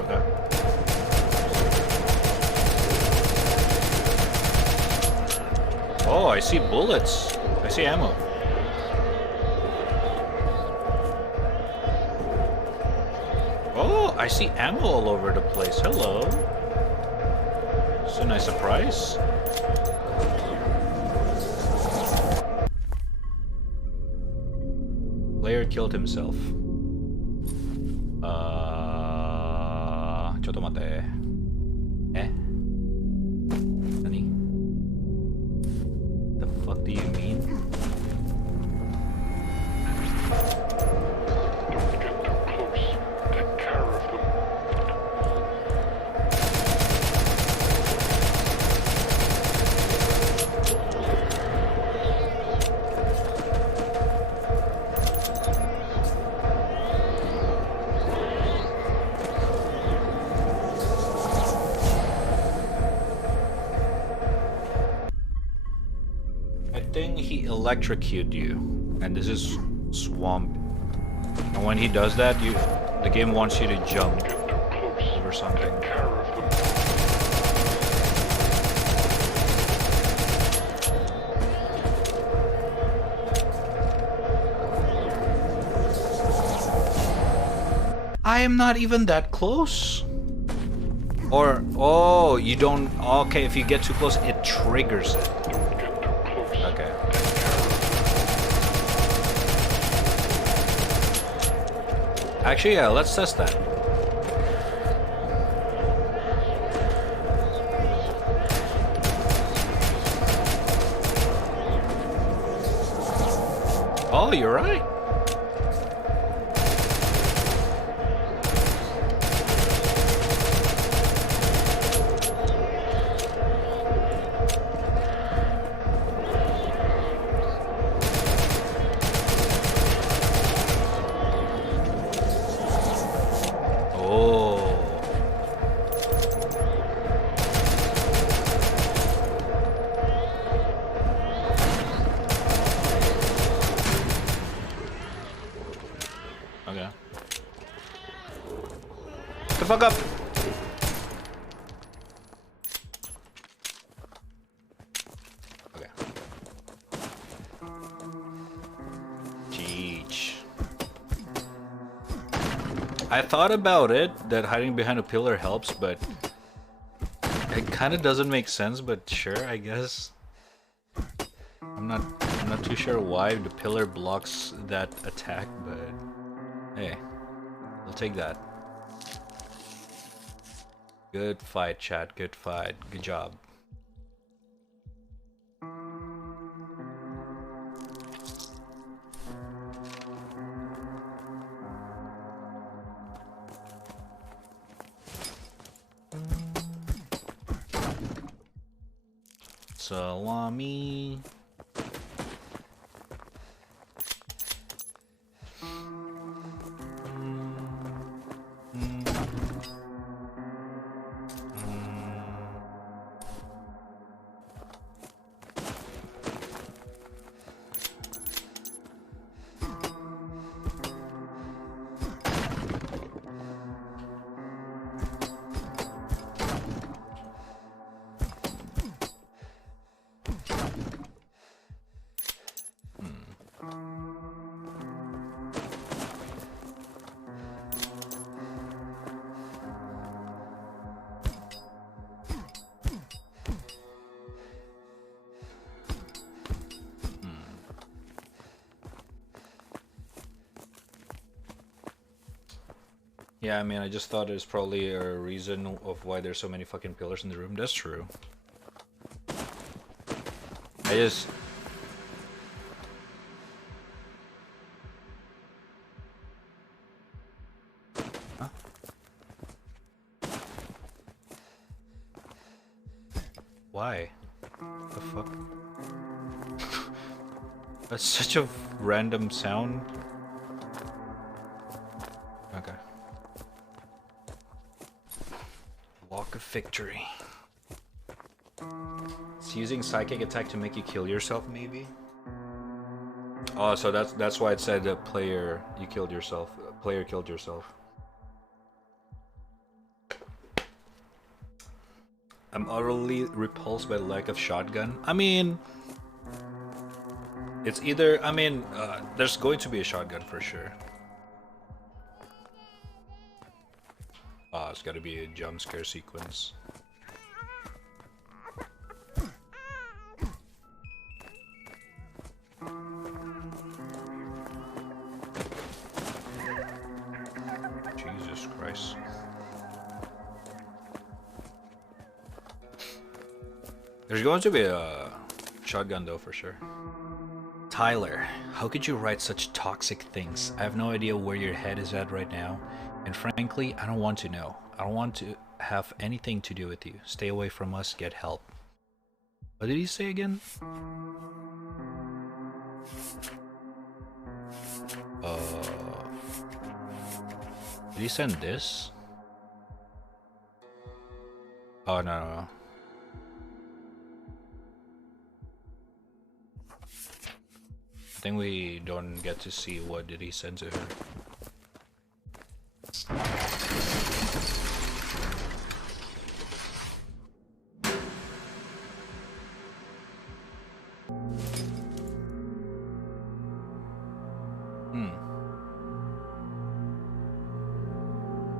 Okay. Oh, I see bullets. I see ammo. Oh, I see ammo all over the place. Hello. It's a nice surprise. Player killed himself. ちょっと待って。え？何？ The fuck do you mean? Don't get too close. Take care of them. I think he electrocuted you, and this is swamp. And when he does that, the game wants you to jump Get too close. over something. Take care of them. I am not even that close. Or, oh, you don't. Okay, if you get too close, it triggers it. Don't get too close. Okay. Actually, yeah, let's test that. Oh, you're right. Okay. Shut the fuck up! Okay. Jeez. I thought about it, that hiding behind a pillar helps, but it kind of doesn't make sense, but sure, I guess. I'm not too sure why the pillar blocks that attack, but hey, I'll take that. Good fight, chat. Good fight. Good job. Salami. Yeah, I mean, I just thought there's probably a reason of why there's so many fucking pillars in the room. That's true. I just... Huh? Why? The fuck? That's such a random sound. Okay. Walk of victory. It's using psychic attack to make you kill yourself, maybe? Oh, so that's why it said the player you killed yourself. Player killed yourself. I'm utterly repulsed by the lack of shotgun. I mean, it's either, I mean, there's going to be a shotgun for sure. It's gotta be a jump scare sequence. Jesus Christ. There's going to be a shotgun though for sure. Tyler, how could you write such toxic things? I have no idea where your head is at right now, and frankly, I don't want to know. I don't want to have anything to do with you. Stay away from us, get help. What did he say again? Did he send this? Oh, no. I think we don't get to see what did he send to her.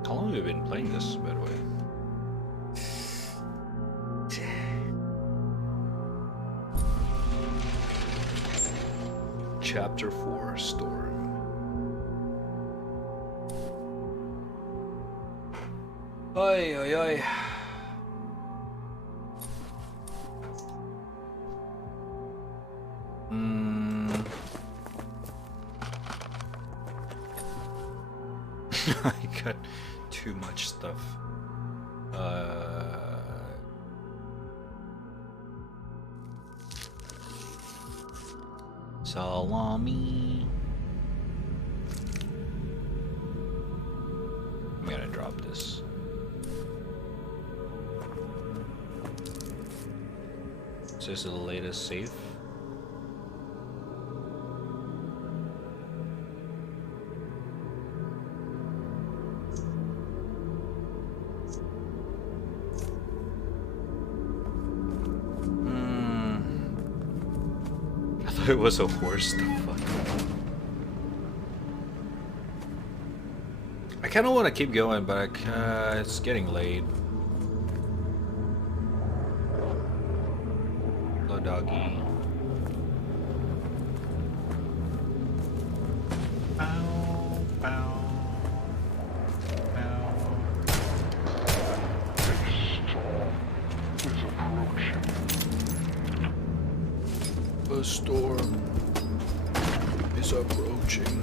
How long have we been playing this, by the way? Chapter 4, Storm. Oi, oi, oi. I got too much stuff. Salami. I'm gonna drop this. So this is the latest save. It was a horse. The fuck? I kind of want to keep going, but it's getting late. Hello, doggy. Bow, bow, bow. A storm is approaching. A storm is approaching.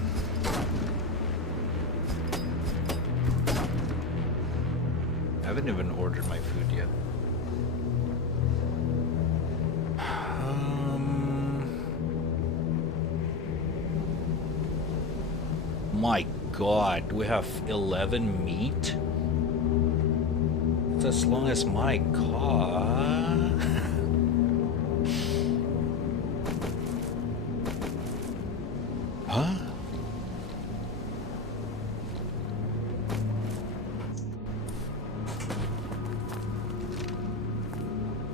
I haven't even ordered my food yet. My God, we have 11 meat? It's as long as my car. Huh?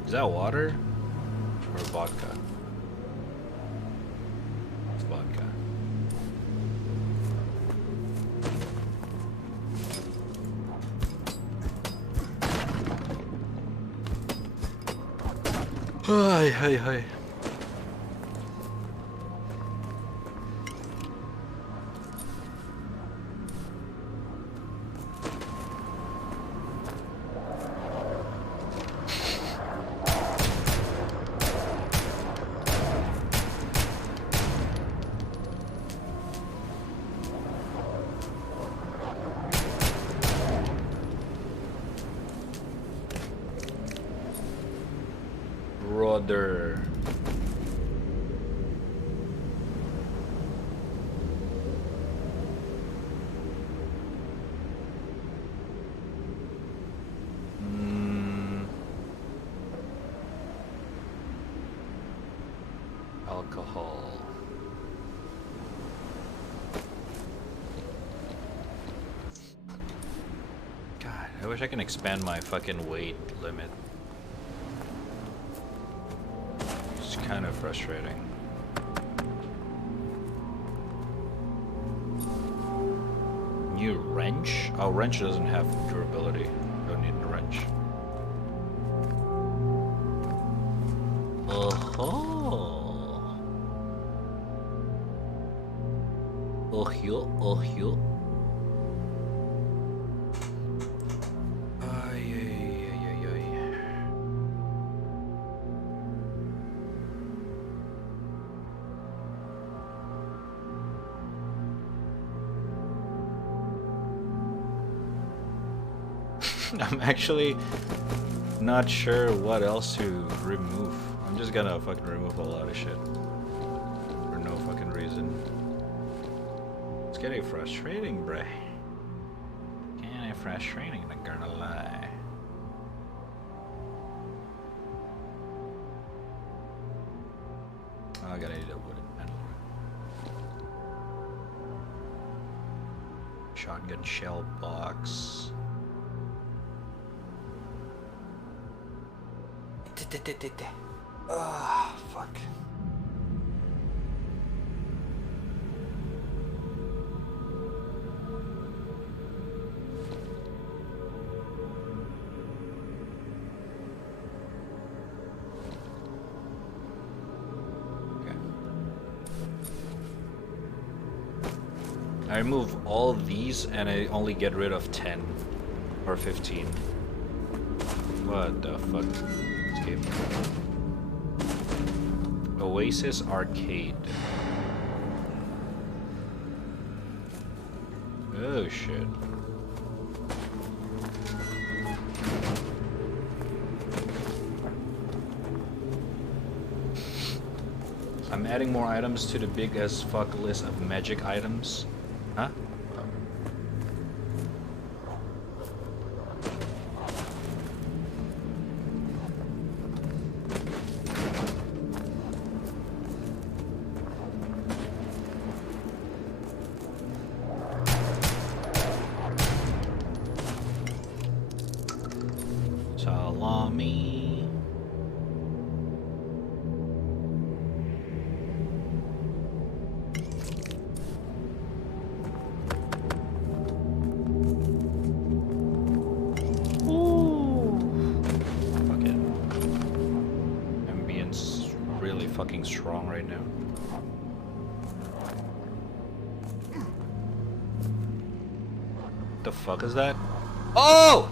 Is that water or vodka? It's vodka. Hi, hi, hi. brother. Alcohol. God, I wish I can expand my fucking weight limit. It's kind of frustrating. New wrench? Oh, wrench doesn't have durability. Don't need a wrench. Oh-ho! Oh yo. Ay, ay, ay, ay. I'm actually not sure what else to remove. I'm just gonna fucking remove a lot of shit. For no fucking reason. It's getting frustrating, bruh. Kinda frustrating, not gonna lie. Oh, I gotta need a wooden panel. Shotgun shell box. Ah, fuck. I remove all of these and I only get rid of 10 or 15. What the fuck? Escape. Oasis Arcade. Oh shit. I'm adding more items to the big as fuck list of magic items. Huh? Salami. Fucking strong right now. The fuck is that? Oh!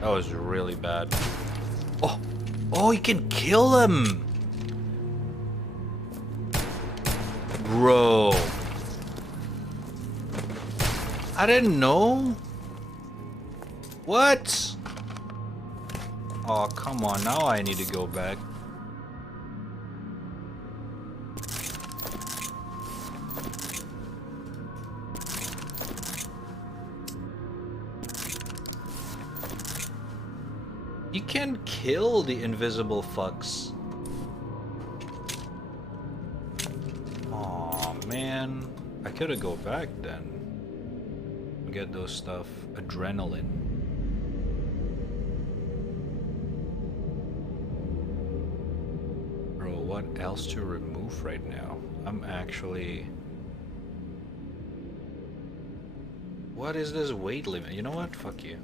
That was really bad. Oh! Oh, you can kill him! Bro. I didn't know. What? Oh, come on, now I need to go back. You can kill the invisible fucks. Aw, man. I could've go back then. Get those stuff. Adrenaline. What else to remove right now? I'm actually... What is this weight limit? You know what? Fuck you.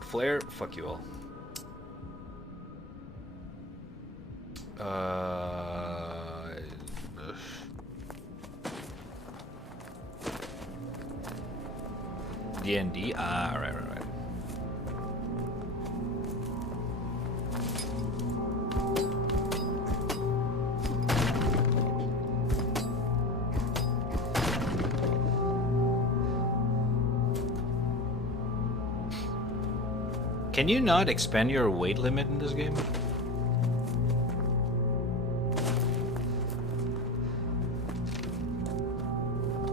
Flare, fuck you all. D&D? Ah, right. Can you not expand your weight limit in this game?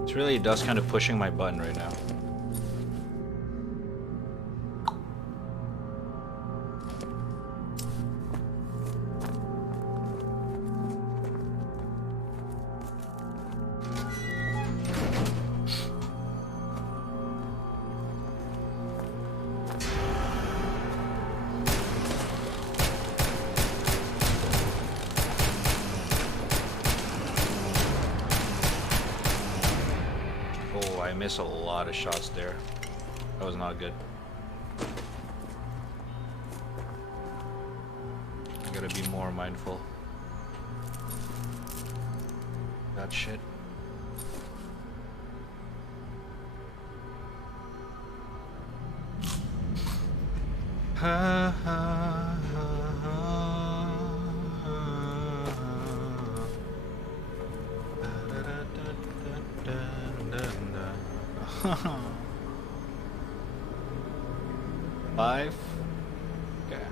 It's really does kind of pushing my button right now. I missed a lot of shots there. That was not good. I gotta be more mindful. That shit. Ha ha ha. 5. Okay.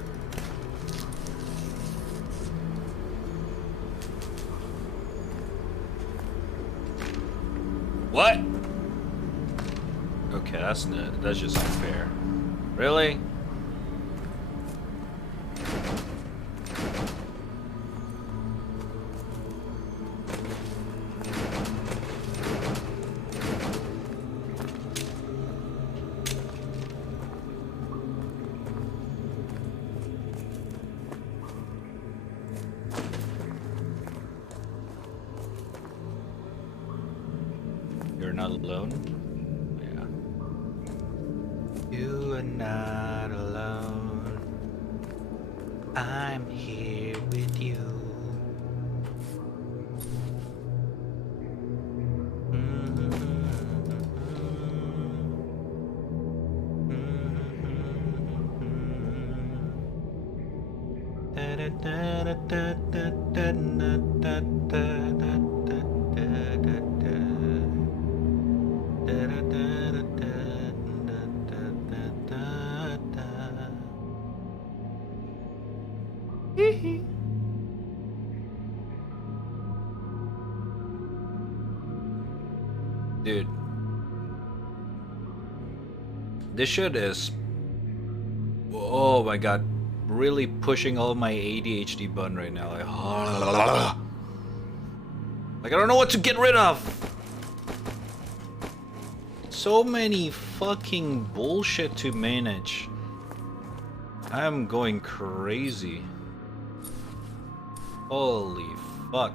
What? Okay, that's just unfair. Really? You're not alone? Yeah. You are not alone. I'm here with you. Dude, this shit is, oh my god, really pushing all my ADHD button right now. Like I don't know what to get rid of. So many fucking bullshit to manage. I'm going crazy. Holy fuck.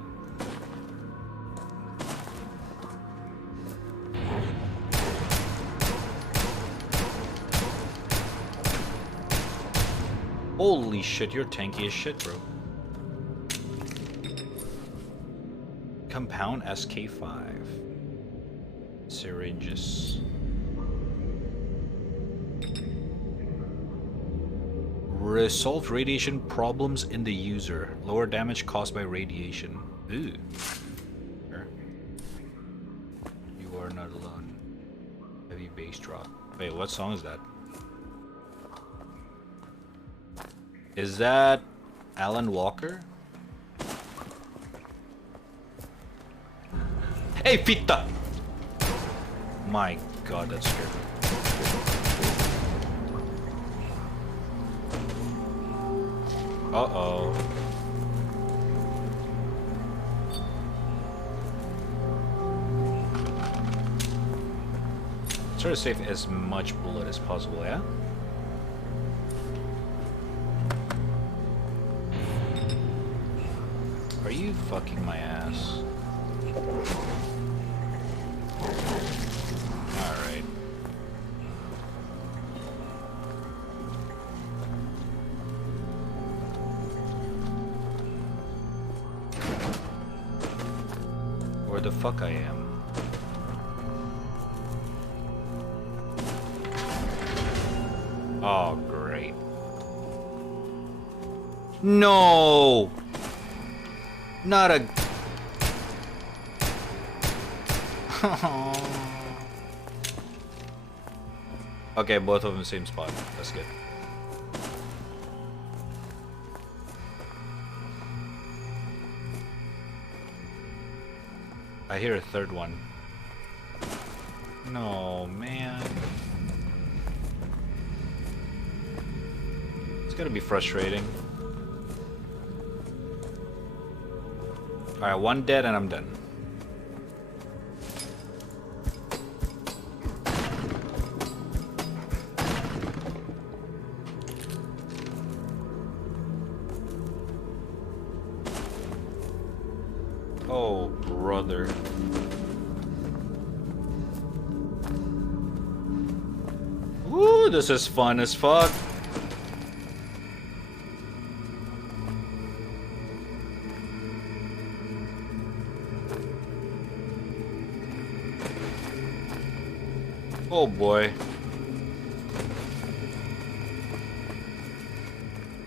Holy shit, you're tanky as shit, bro. Compound SK5. Syringes. Resolve radiation problems in the user. Lower damage caused by radiation. Ooh. Sure. You are not alone. Heavy bass drop. Wait, what song is that? Is that Alan Walker? Hey, Pita! My god, that's scary. Uh-oh. Try to save as much bullet as possible, yeah? Are you fucking my ass? Alright. Where the fuck I am? Oh, great. No! Not a... Okay, both of them same spot. That's good. I hear a third one. No, man. It's gonna be frustrating. Alright, one dead and I'm done. Oh, brother. Woo, this is fun as fuck. Oh boy.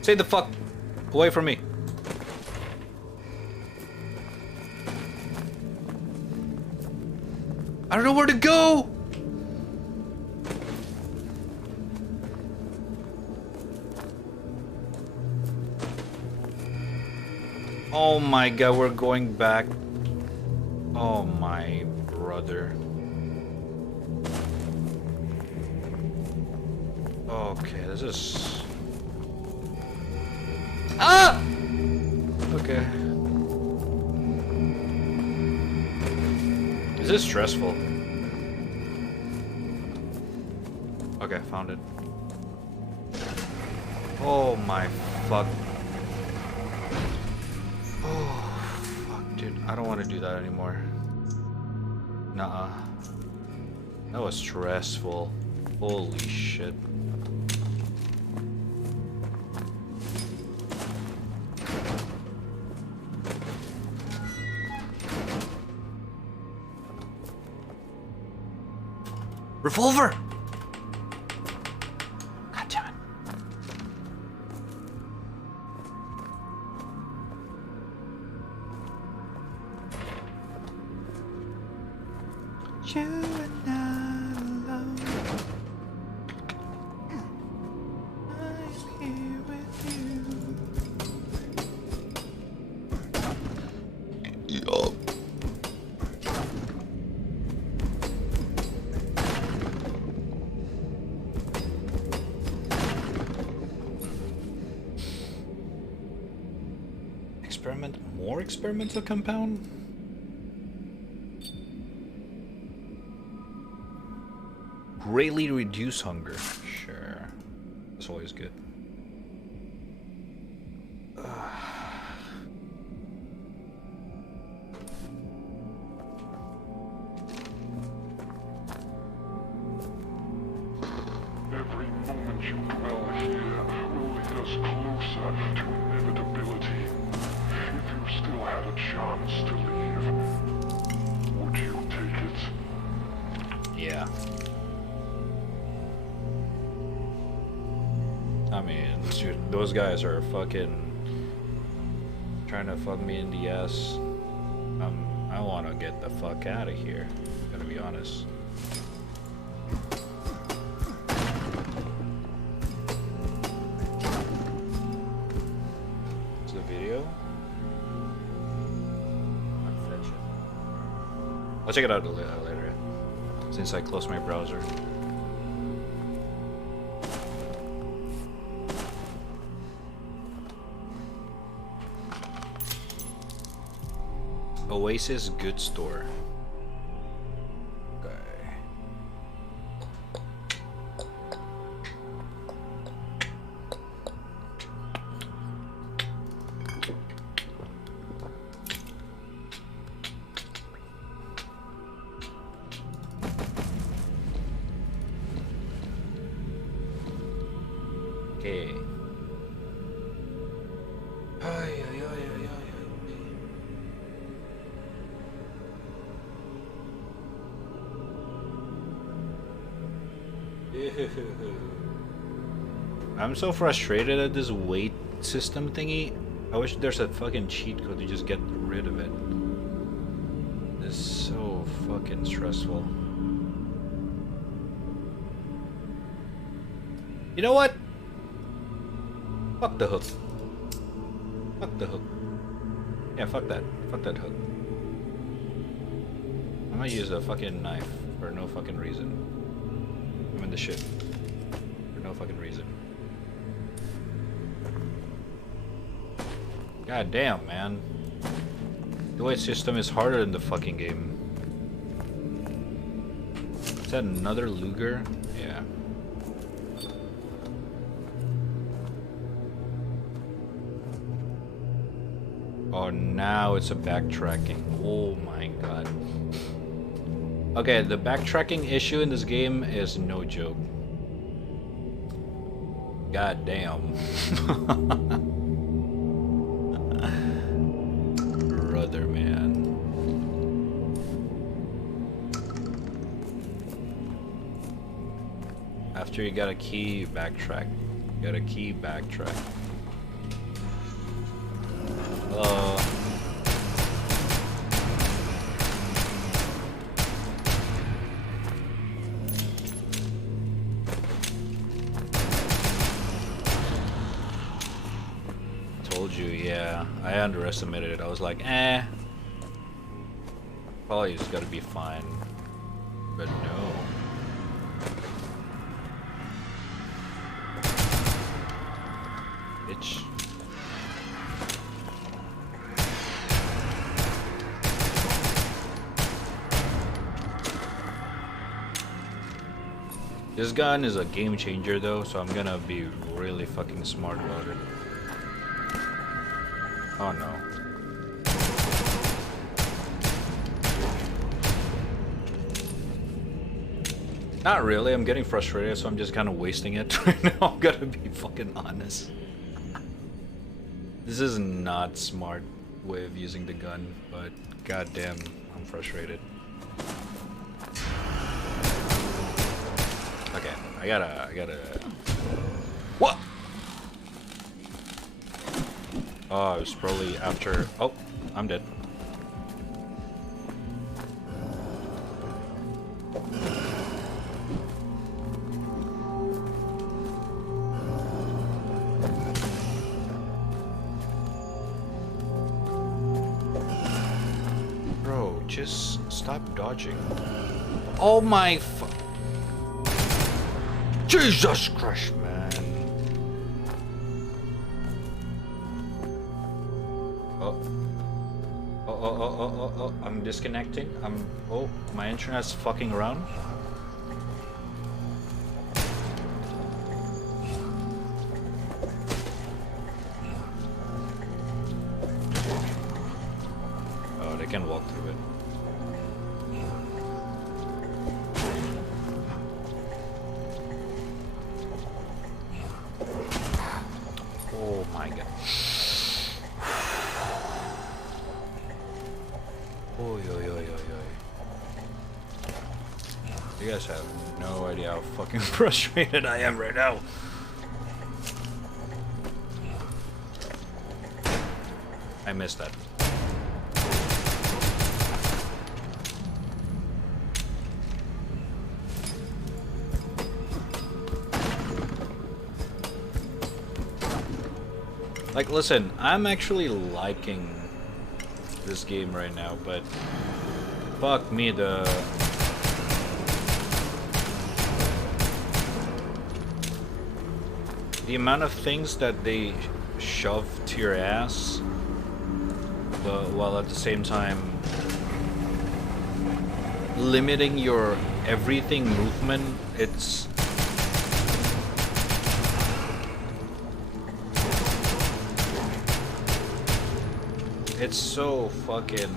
Stay the fuck away from me. I don't know where to go. Oh my god, we're going back. Oh my brother. Okay, this is... Ah! Okay. Is this stressful? Okay, found it. Oh my fuck. Oh, fuck, dude. I don't want to do that anymore. Nuh-uh. That was stressful. Holy shit. Revolver! God damn it. You are not alone. I'm here with you. Yup. More experimental compound? Greatly reduce hunger. Sure. That's always good. Every moment you dwell here will lead us closer to inevitability. If you still had a chance to leave, would you take it? Yeah. I mean, dude, those guys are fucking trying to fuck me in the ass. I want to get the fuck out of here. Gotta be honest. Is the video? I'll check it out later, since I closed my browser. Oasis Goods Store. Okay. Okay. I'm so frustrated at this weight system thingy. I wish there's a fucking cheat code to just get rid of it. This is so fucking stressful. You know what? Fuck the hook. Fuck the hook. Yeah, fuck that. Fuck that hook. I'm gonna use a fucking knife for no fucking reason. I'm in the shit for no fucking reason. God damn, man. The weight system is harder than the fucking game. Is that another Luger? Yeah. Oh, now it's a backtracking. Oh my god. Okay, the backtracking issue in this game is no joke. God damn. Brother, man. After you got a key, you backtrack. You got a key, backtrack. Hello. Told you, yeah. I underestimated it. I was like, eh. Probably just gotta be fine. But no. Bitch. This gun is a game changer though, so I'm gonna be really fucking smart about it. Oh no. Not really, I'm getting frustrated, so I'm just kind of wasting it right now. I'm gonna be fucking honest. This is not smart way of using the gun, but goddamn, I'm frustrated. Okay, I gotta... What? Oh, it was probably after... Oh, I'm dead. Bro, just stop dodging. Oh my fu... Jesus Christ, man. Oh, I'm disconnecting. Oh, my internet's fucking around. Oh, they can walk through it. Oh my god. Oy, oy, oy, oy, oy. You guys have no idea how fucking frustrated I am right now. I missed that. Like, listen, I'm actually liking this game right now, but fuck me, the amount of things that they shove to your ass, while at the same time limiting your everything movement, it's so fucking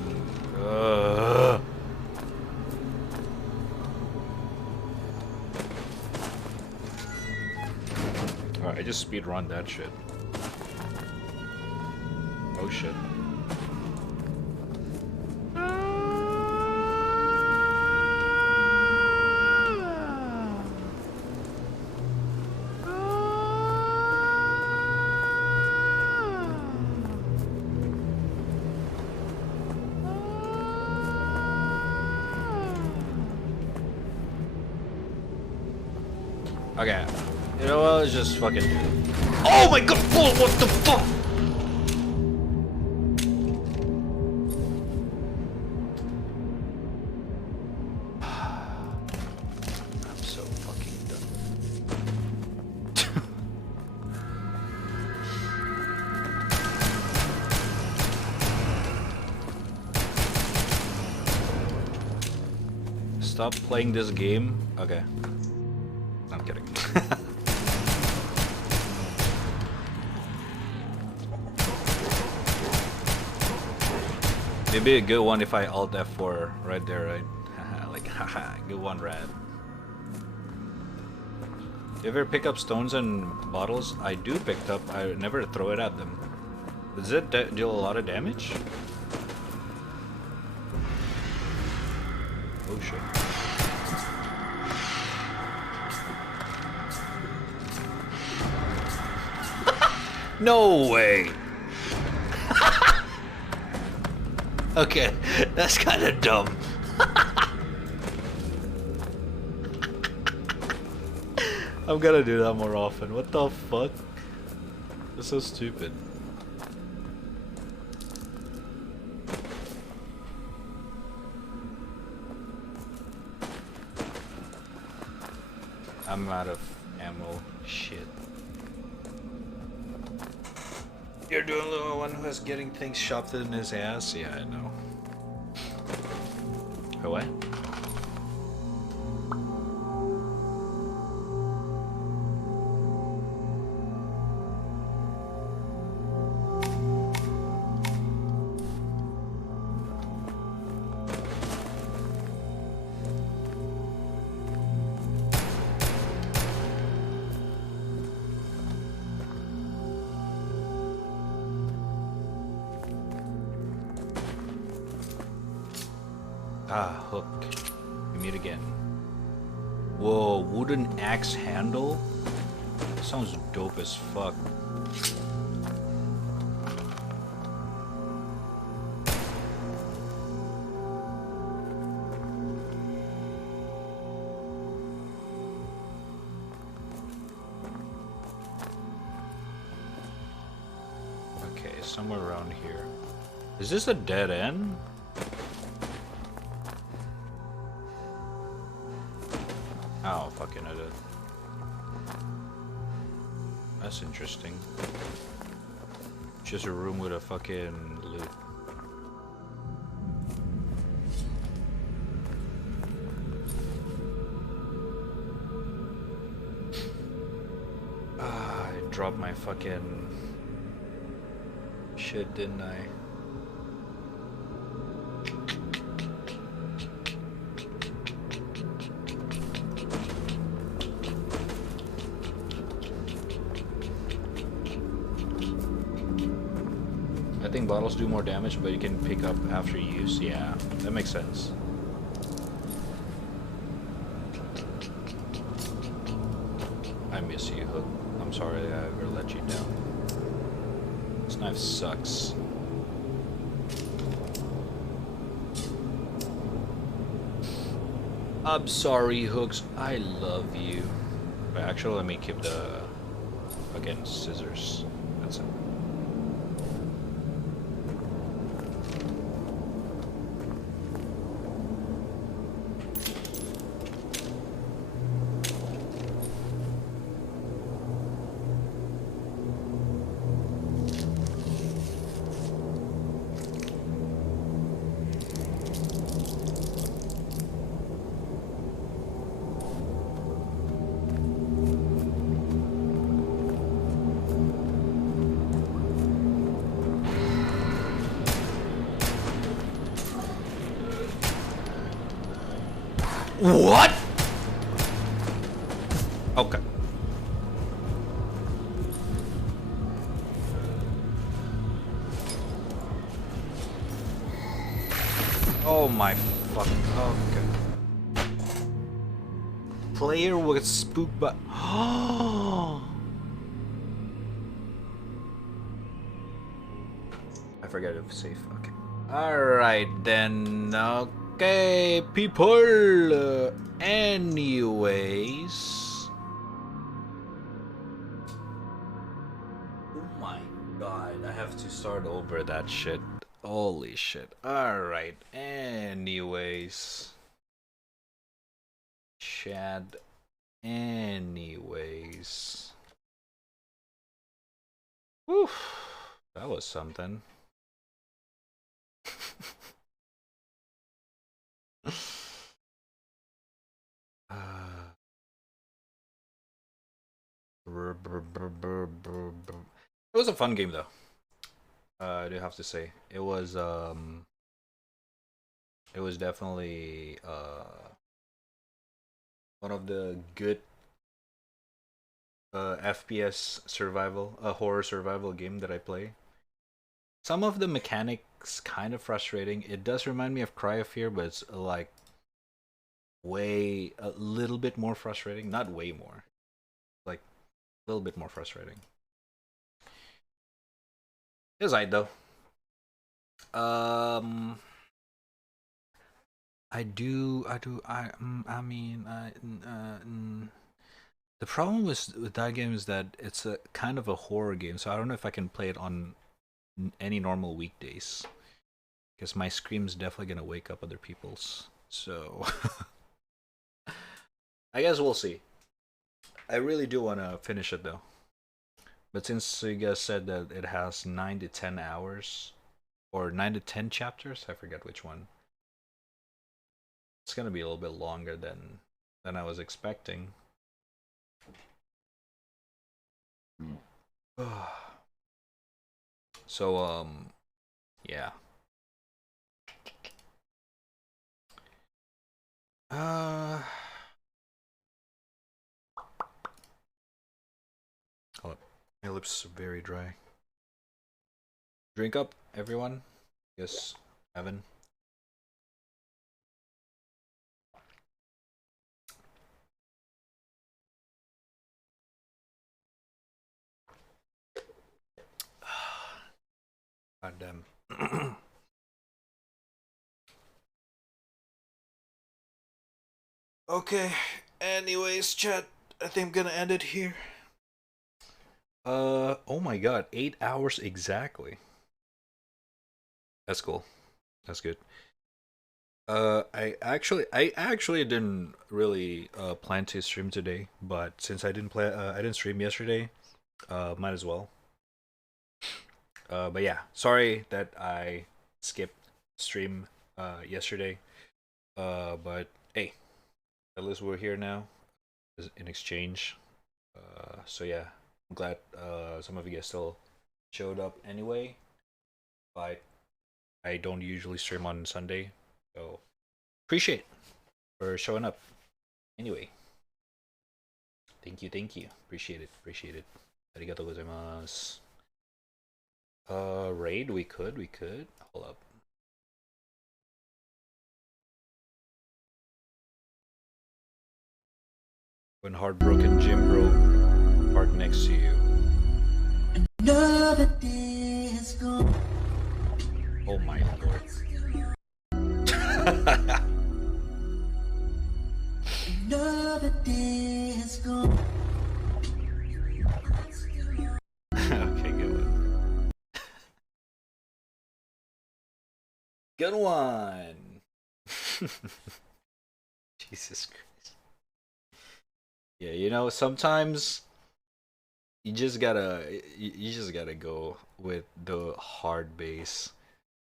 Alright, I just speedrun that shit. Oh shit. Okay, you know what, let's just fucking do it. Oh my god, what the fuck? stop playing this game. Okay. I'm kidding. Maybe a good one if I alt F4 right there, right? Like, haha, good one, Rad. You ever pick up stones and bottles? I do pick up. I never throw it at them. Does it deal a lot of damage? Oh shit. No way! Okay, that's kind of dumb. I'm gonna do that more often. What the fuck? That's so stupid. I'm out of ammo. Shit. You're the only one who is getting things shoved in his ass? Yeah, I know. Oh, what? Ah, hook. We meet again. Whoa, wooden axe handle? Sounds dope as fuck. Okay, somewhere around here. Is this a dead end? Oh, fucking I did. That's interesting. Just a room with a fucking loot. Ah, I dropped my fucking shit, didn't I? I think bottles do more damage, but you can pick up after use. Yeah, that makes sense. I miss you, Hook. I'm sorry I ever let you down. This knife sucks. I'm sorry, Hooks. I love you. But actually, let me keep the fucking scissors. That's it. What? Okay. Oh my fuck. Okay. Player was spooked by. I forgot to save. Okay. Alright then. Okay, people. Anyways. Oh my god, I have to start over that shit. Holy shit. Alright, anyways. Chad. Anyways. Whew. That was something. It was a fun game though. I do have to say it was definitely one of the good FPS survival, horror survival game that I play. Some of the mechanics kind of frustrating. It does remind me of Cry of Fear, but it's like a little bit more frustrating. Not way more, like a little bit more frustrating. It was alright though. The problem with that game is that it's a kind of a horror game, so I don't know if I can play it on any normal weekdays, because my scream's definitely gonna wake up other people's. So I guess we'll see. I really do want to finish it though, but since you guys said that it has 9 to 10 hours or 9 to 10 chapters, I forget which one. It's gonna be a little bit longer than I was expecting. So yeah. Oh, my lips are very dry. Drink up, everyone. Yes, Evan. God damn. Okay, anyways, chat, I think I'm gonna end it here. Oh my god, 8 hours exactly. That's cool. That's good. I actually didn't really plan to stream today, but since I didn't stream yesterday, might as well. But yeah, sorry that I skipped stream yesterday. But hey, at least we're here now in exchange. So yeah, I'm glad some of you guys still showed up anyway. But I don't usually stream on Sunday, so appreciate for showing up. Anyway, thank you, appreciate it. Arigatou gozaimasu. Raid, we could. Hold up. When heartbroken Jim broke heart next to you. Another day has gone. Oh my lord. Another day has gone. Okay, good one. Good one. Jesus Christ. Yeah, you know, sometimes you just gotta go with the hard bass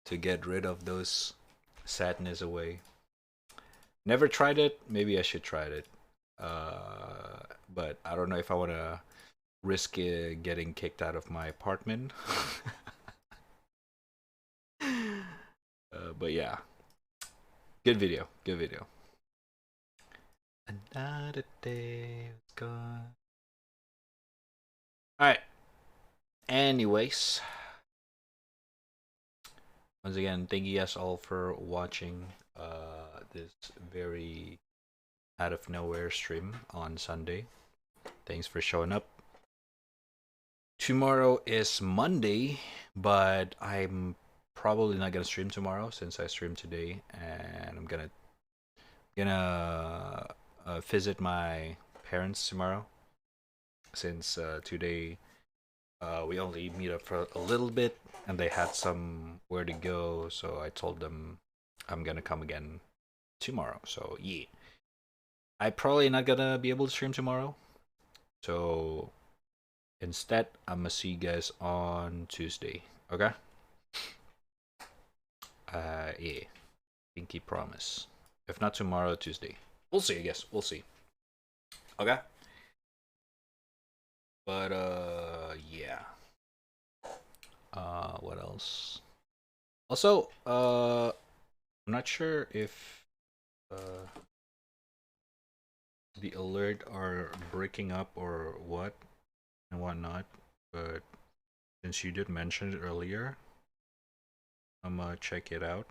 to get rid of those sadness away. Never tried it. Maybe I should try it. But I don't know if I want to risk getting kicked out of my apartment. But yeah, good video. Another day is gone. All right. Anyways, once again, thank you guys all for watching this very out of nowhere stream on Sunday. Thanks for showing up. Tomorrow is Monday, but I'm probably not gonna stream tomorrow since I streamed today, and I'm gonna visit my parents tomorrow since today we only meet up for a little bit and they had somewhere to go, so I told them I'm gonna come again tomorrow. So yeah, I probably not gonna be able to stream tomorrow, so instead I'm gonna see you guys on Tuesday. Okay. Yeah, pinky promise. If not tomorrow, Tuesday. We'll see, I guess. We'll see. Okay. But yeah. What else? Also, I'm not sure if the alert are breaking up or what and whatnot, but since you did mention it earlier, I'm gonna check it out.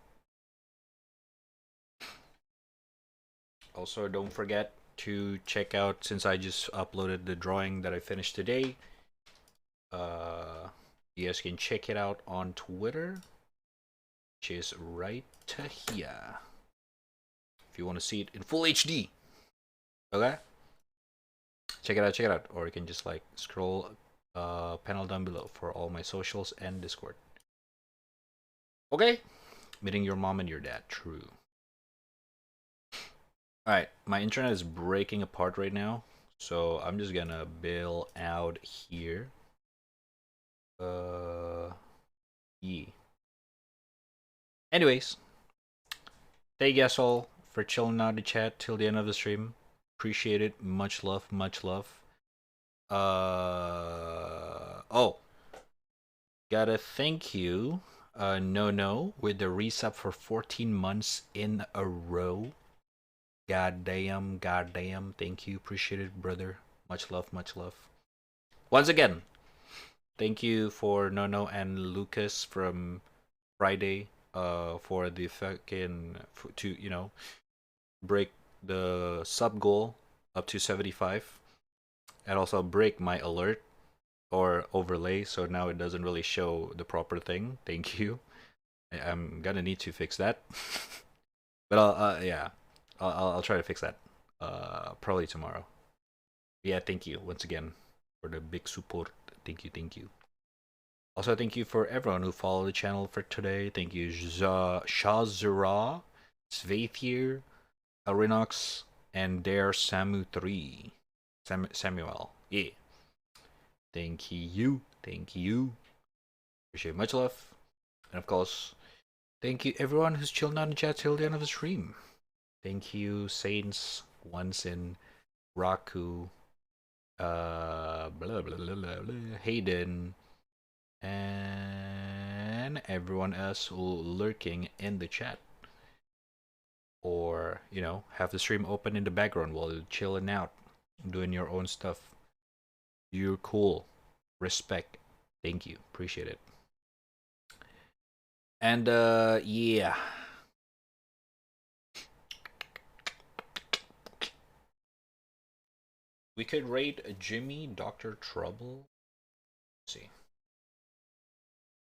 Also, don't forget to check out, since I just uploaded the drawing that I finished today. You guys can check it out on Twitter, which is right here. If you want to see it in full HD, okay? Check it out, or you can just like scroll panel down below for all my socials and Discord. Okay, meeting your mom and your dad, true. Alright, my internet is breaking apart right now, so I'm just gonna bail out here. Yeah. Anyways, thank you guys all for chilling out the chat till the end of the stream. Appreciate it. Much love, much love. Oh, gotta thank you, No, with the resub for 14 months in a row. Goddamn, thank you. Appreciate it, brother. Much love, much love. Once again, thank you for No and Lucas from Friday, for the fucking, to, you know, break the sub goal up to 75, and also break my alert or overlay, so now it doesn't really show the proper thing. Thank you. I'm gonna need to fix that. But yeah, I'll try to fix that probably tomorrow. Yeah, thank you once again for the big support. Thank you. Also, thank you for everyone who followed the channel for today. Thank you, Shazura, Sveithir, Arinox, and Dare Samu3. Samuel. Yeah. Thank you. Appreciate much love. And of course, thank you everyone who's chilling out in the chat till the end of the stream. Thank you, Saints, Onsen, Raku, Hayden, and everyone else lurking in the chat, or you know, have the stream open in the background while you're chilling out, doing your own stuff. You're cool. Respect. Thank you. Appreciate it. And yeah. We could rate Jimmy, Dr. Trouble. Let's see.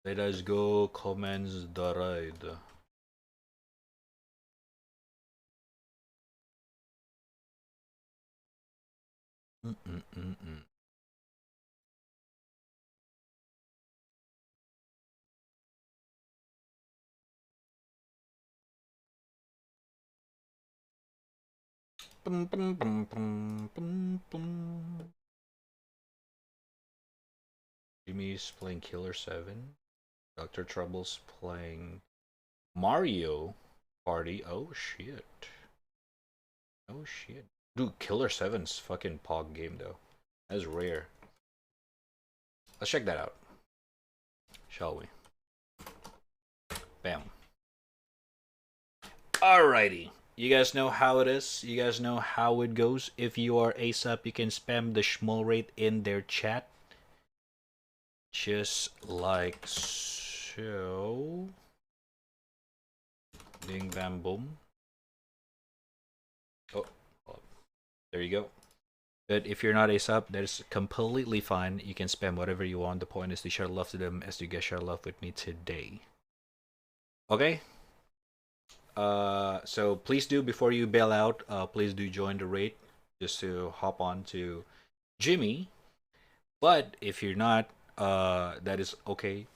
Let us go commence the ride. Jimmy's playing Killer 7. Dr. Trouble's playing Mario Party. Oh shit. Dude, Killer 7's fucking pog game though. That's rare. Let's check that out. Shall we? Bam. Alrighty. You guys know how it is. You guys know how it goes. If you are ASAP, you can spam the schmol rate in their chat. Just like so. Ding bam boom. Oh, there you go. But if you're not ASAP, that is completely fine. You can spam whatever you want. The point is to share love to them as you guys share love with me today. Okay? So please do, before you bail out, please do join the raid just to hop on to Jimmy. But if you're not, that is okay.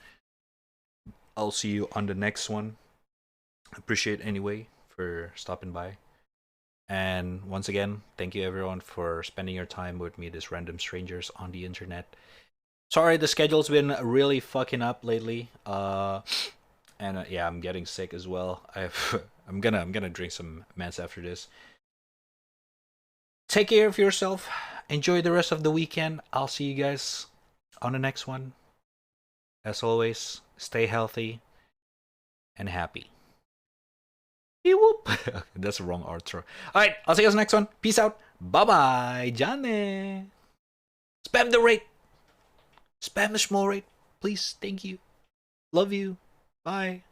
I'll see you on the next one. Appreciate anyway for stopping by. And once again, thank you everyone for spending your time with me, these random strangers on the internet. Sorry, the schedule's been really fucking up lately. And yeah, I'm getting sick as well. I'm gonna drink some meds after this. Take care of yourself, enjoy the rest of the weekend. I'll see you guys on the next one. As always, stay healthy and happy. Whoop. That's the wrong outro. Alright, I'll see you guys next one. Peace out. Bye-bye. Jane. Spam the rate. Spam the small rate. Please. Thank you. Love you. Bye.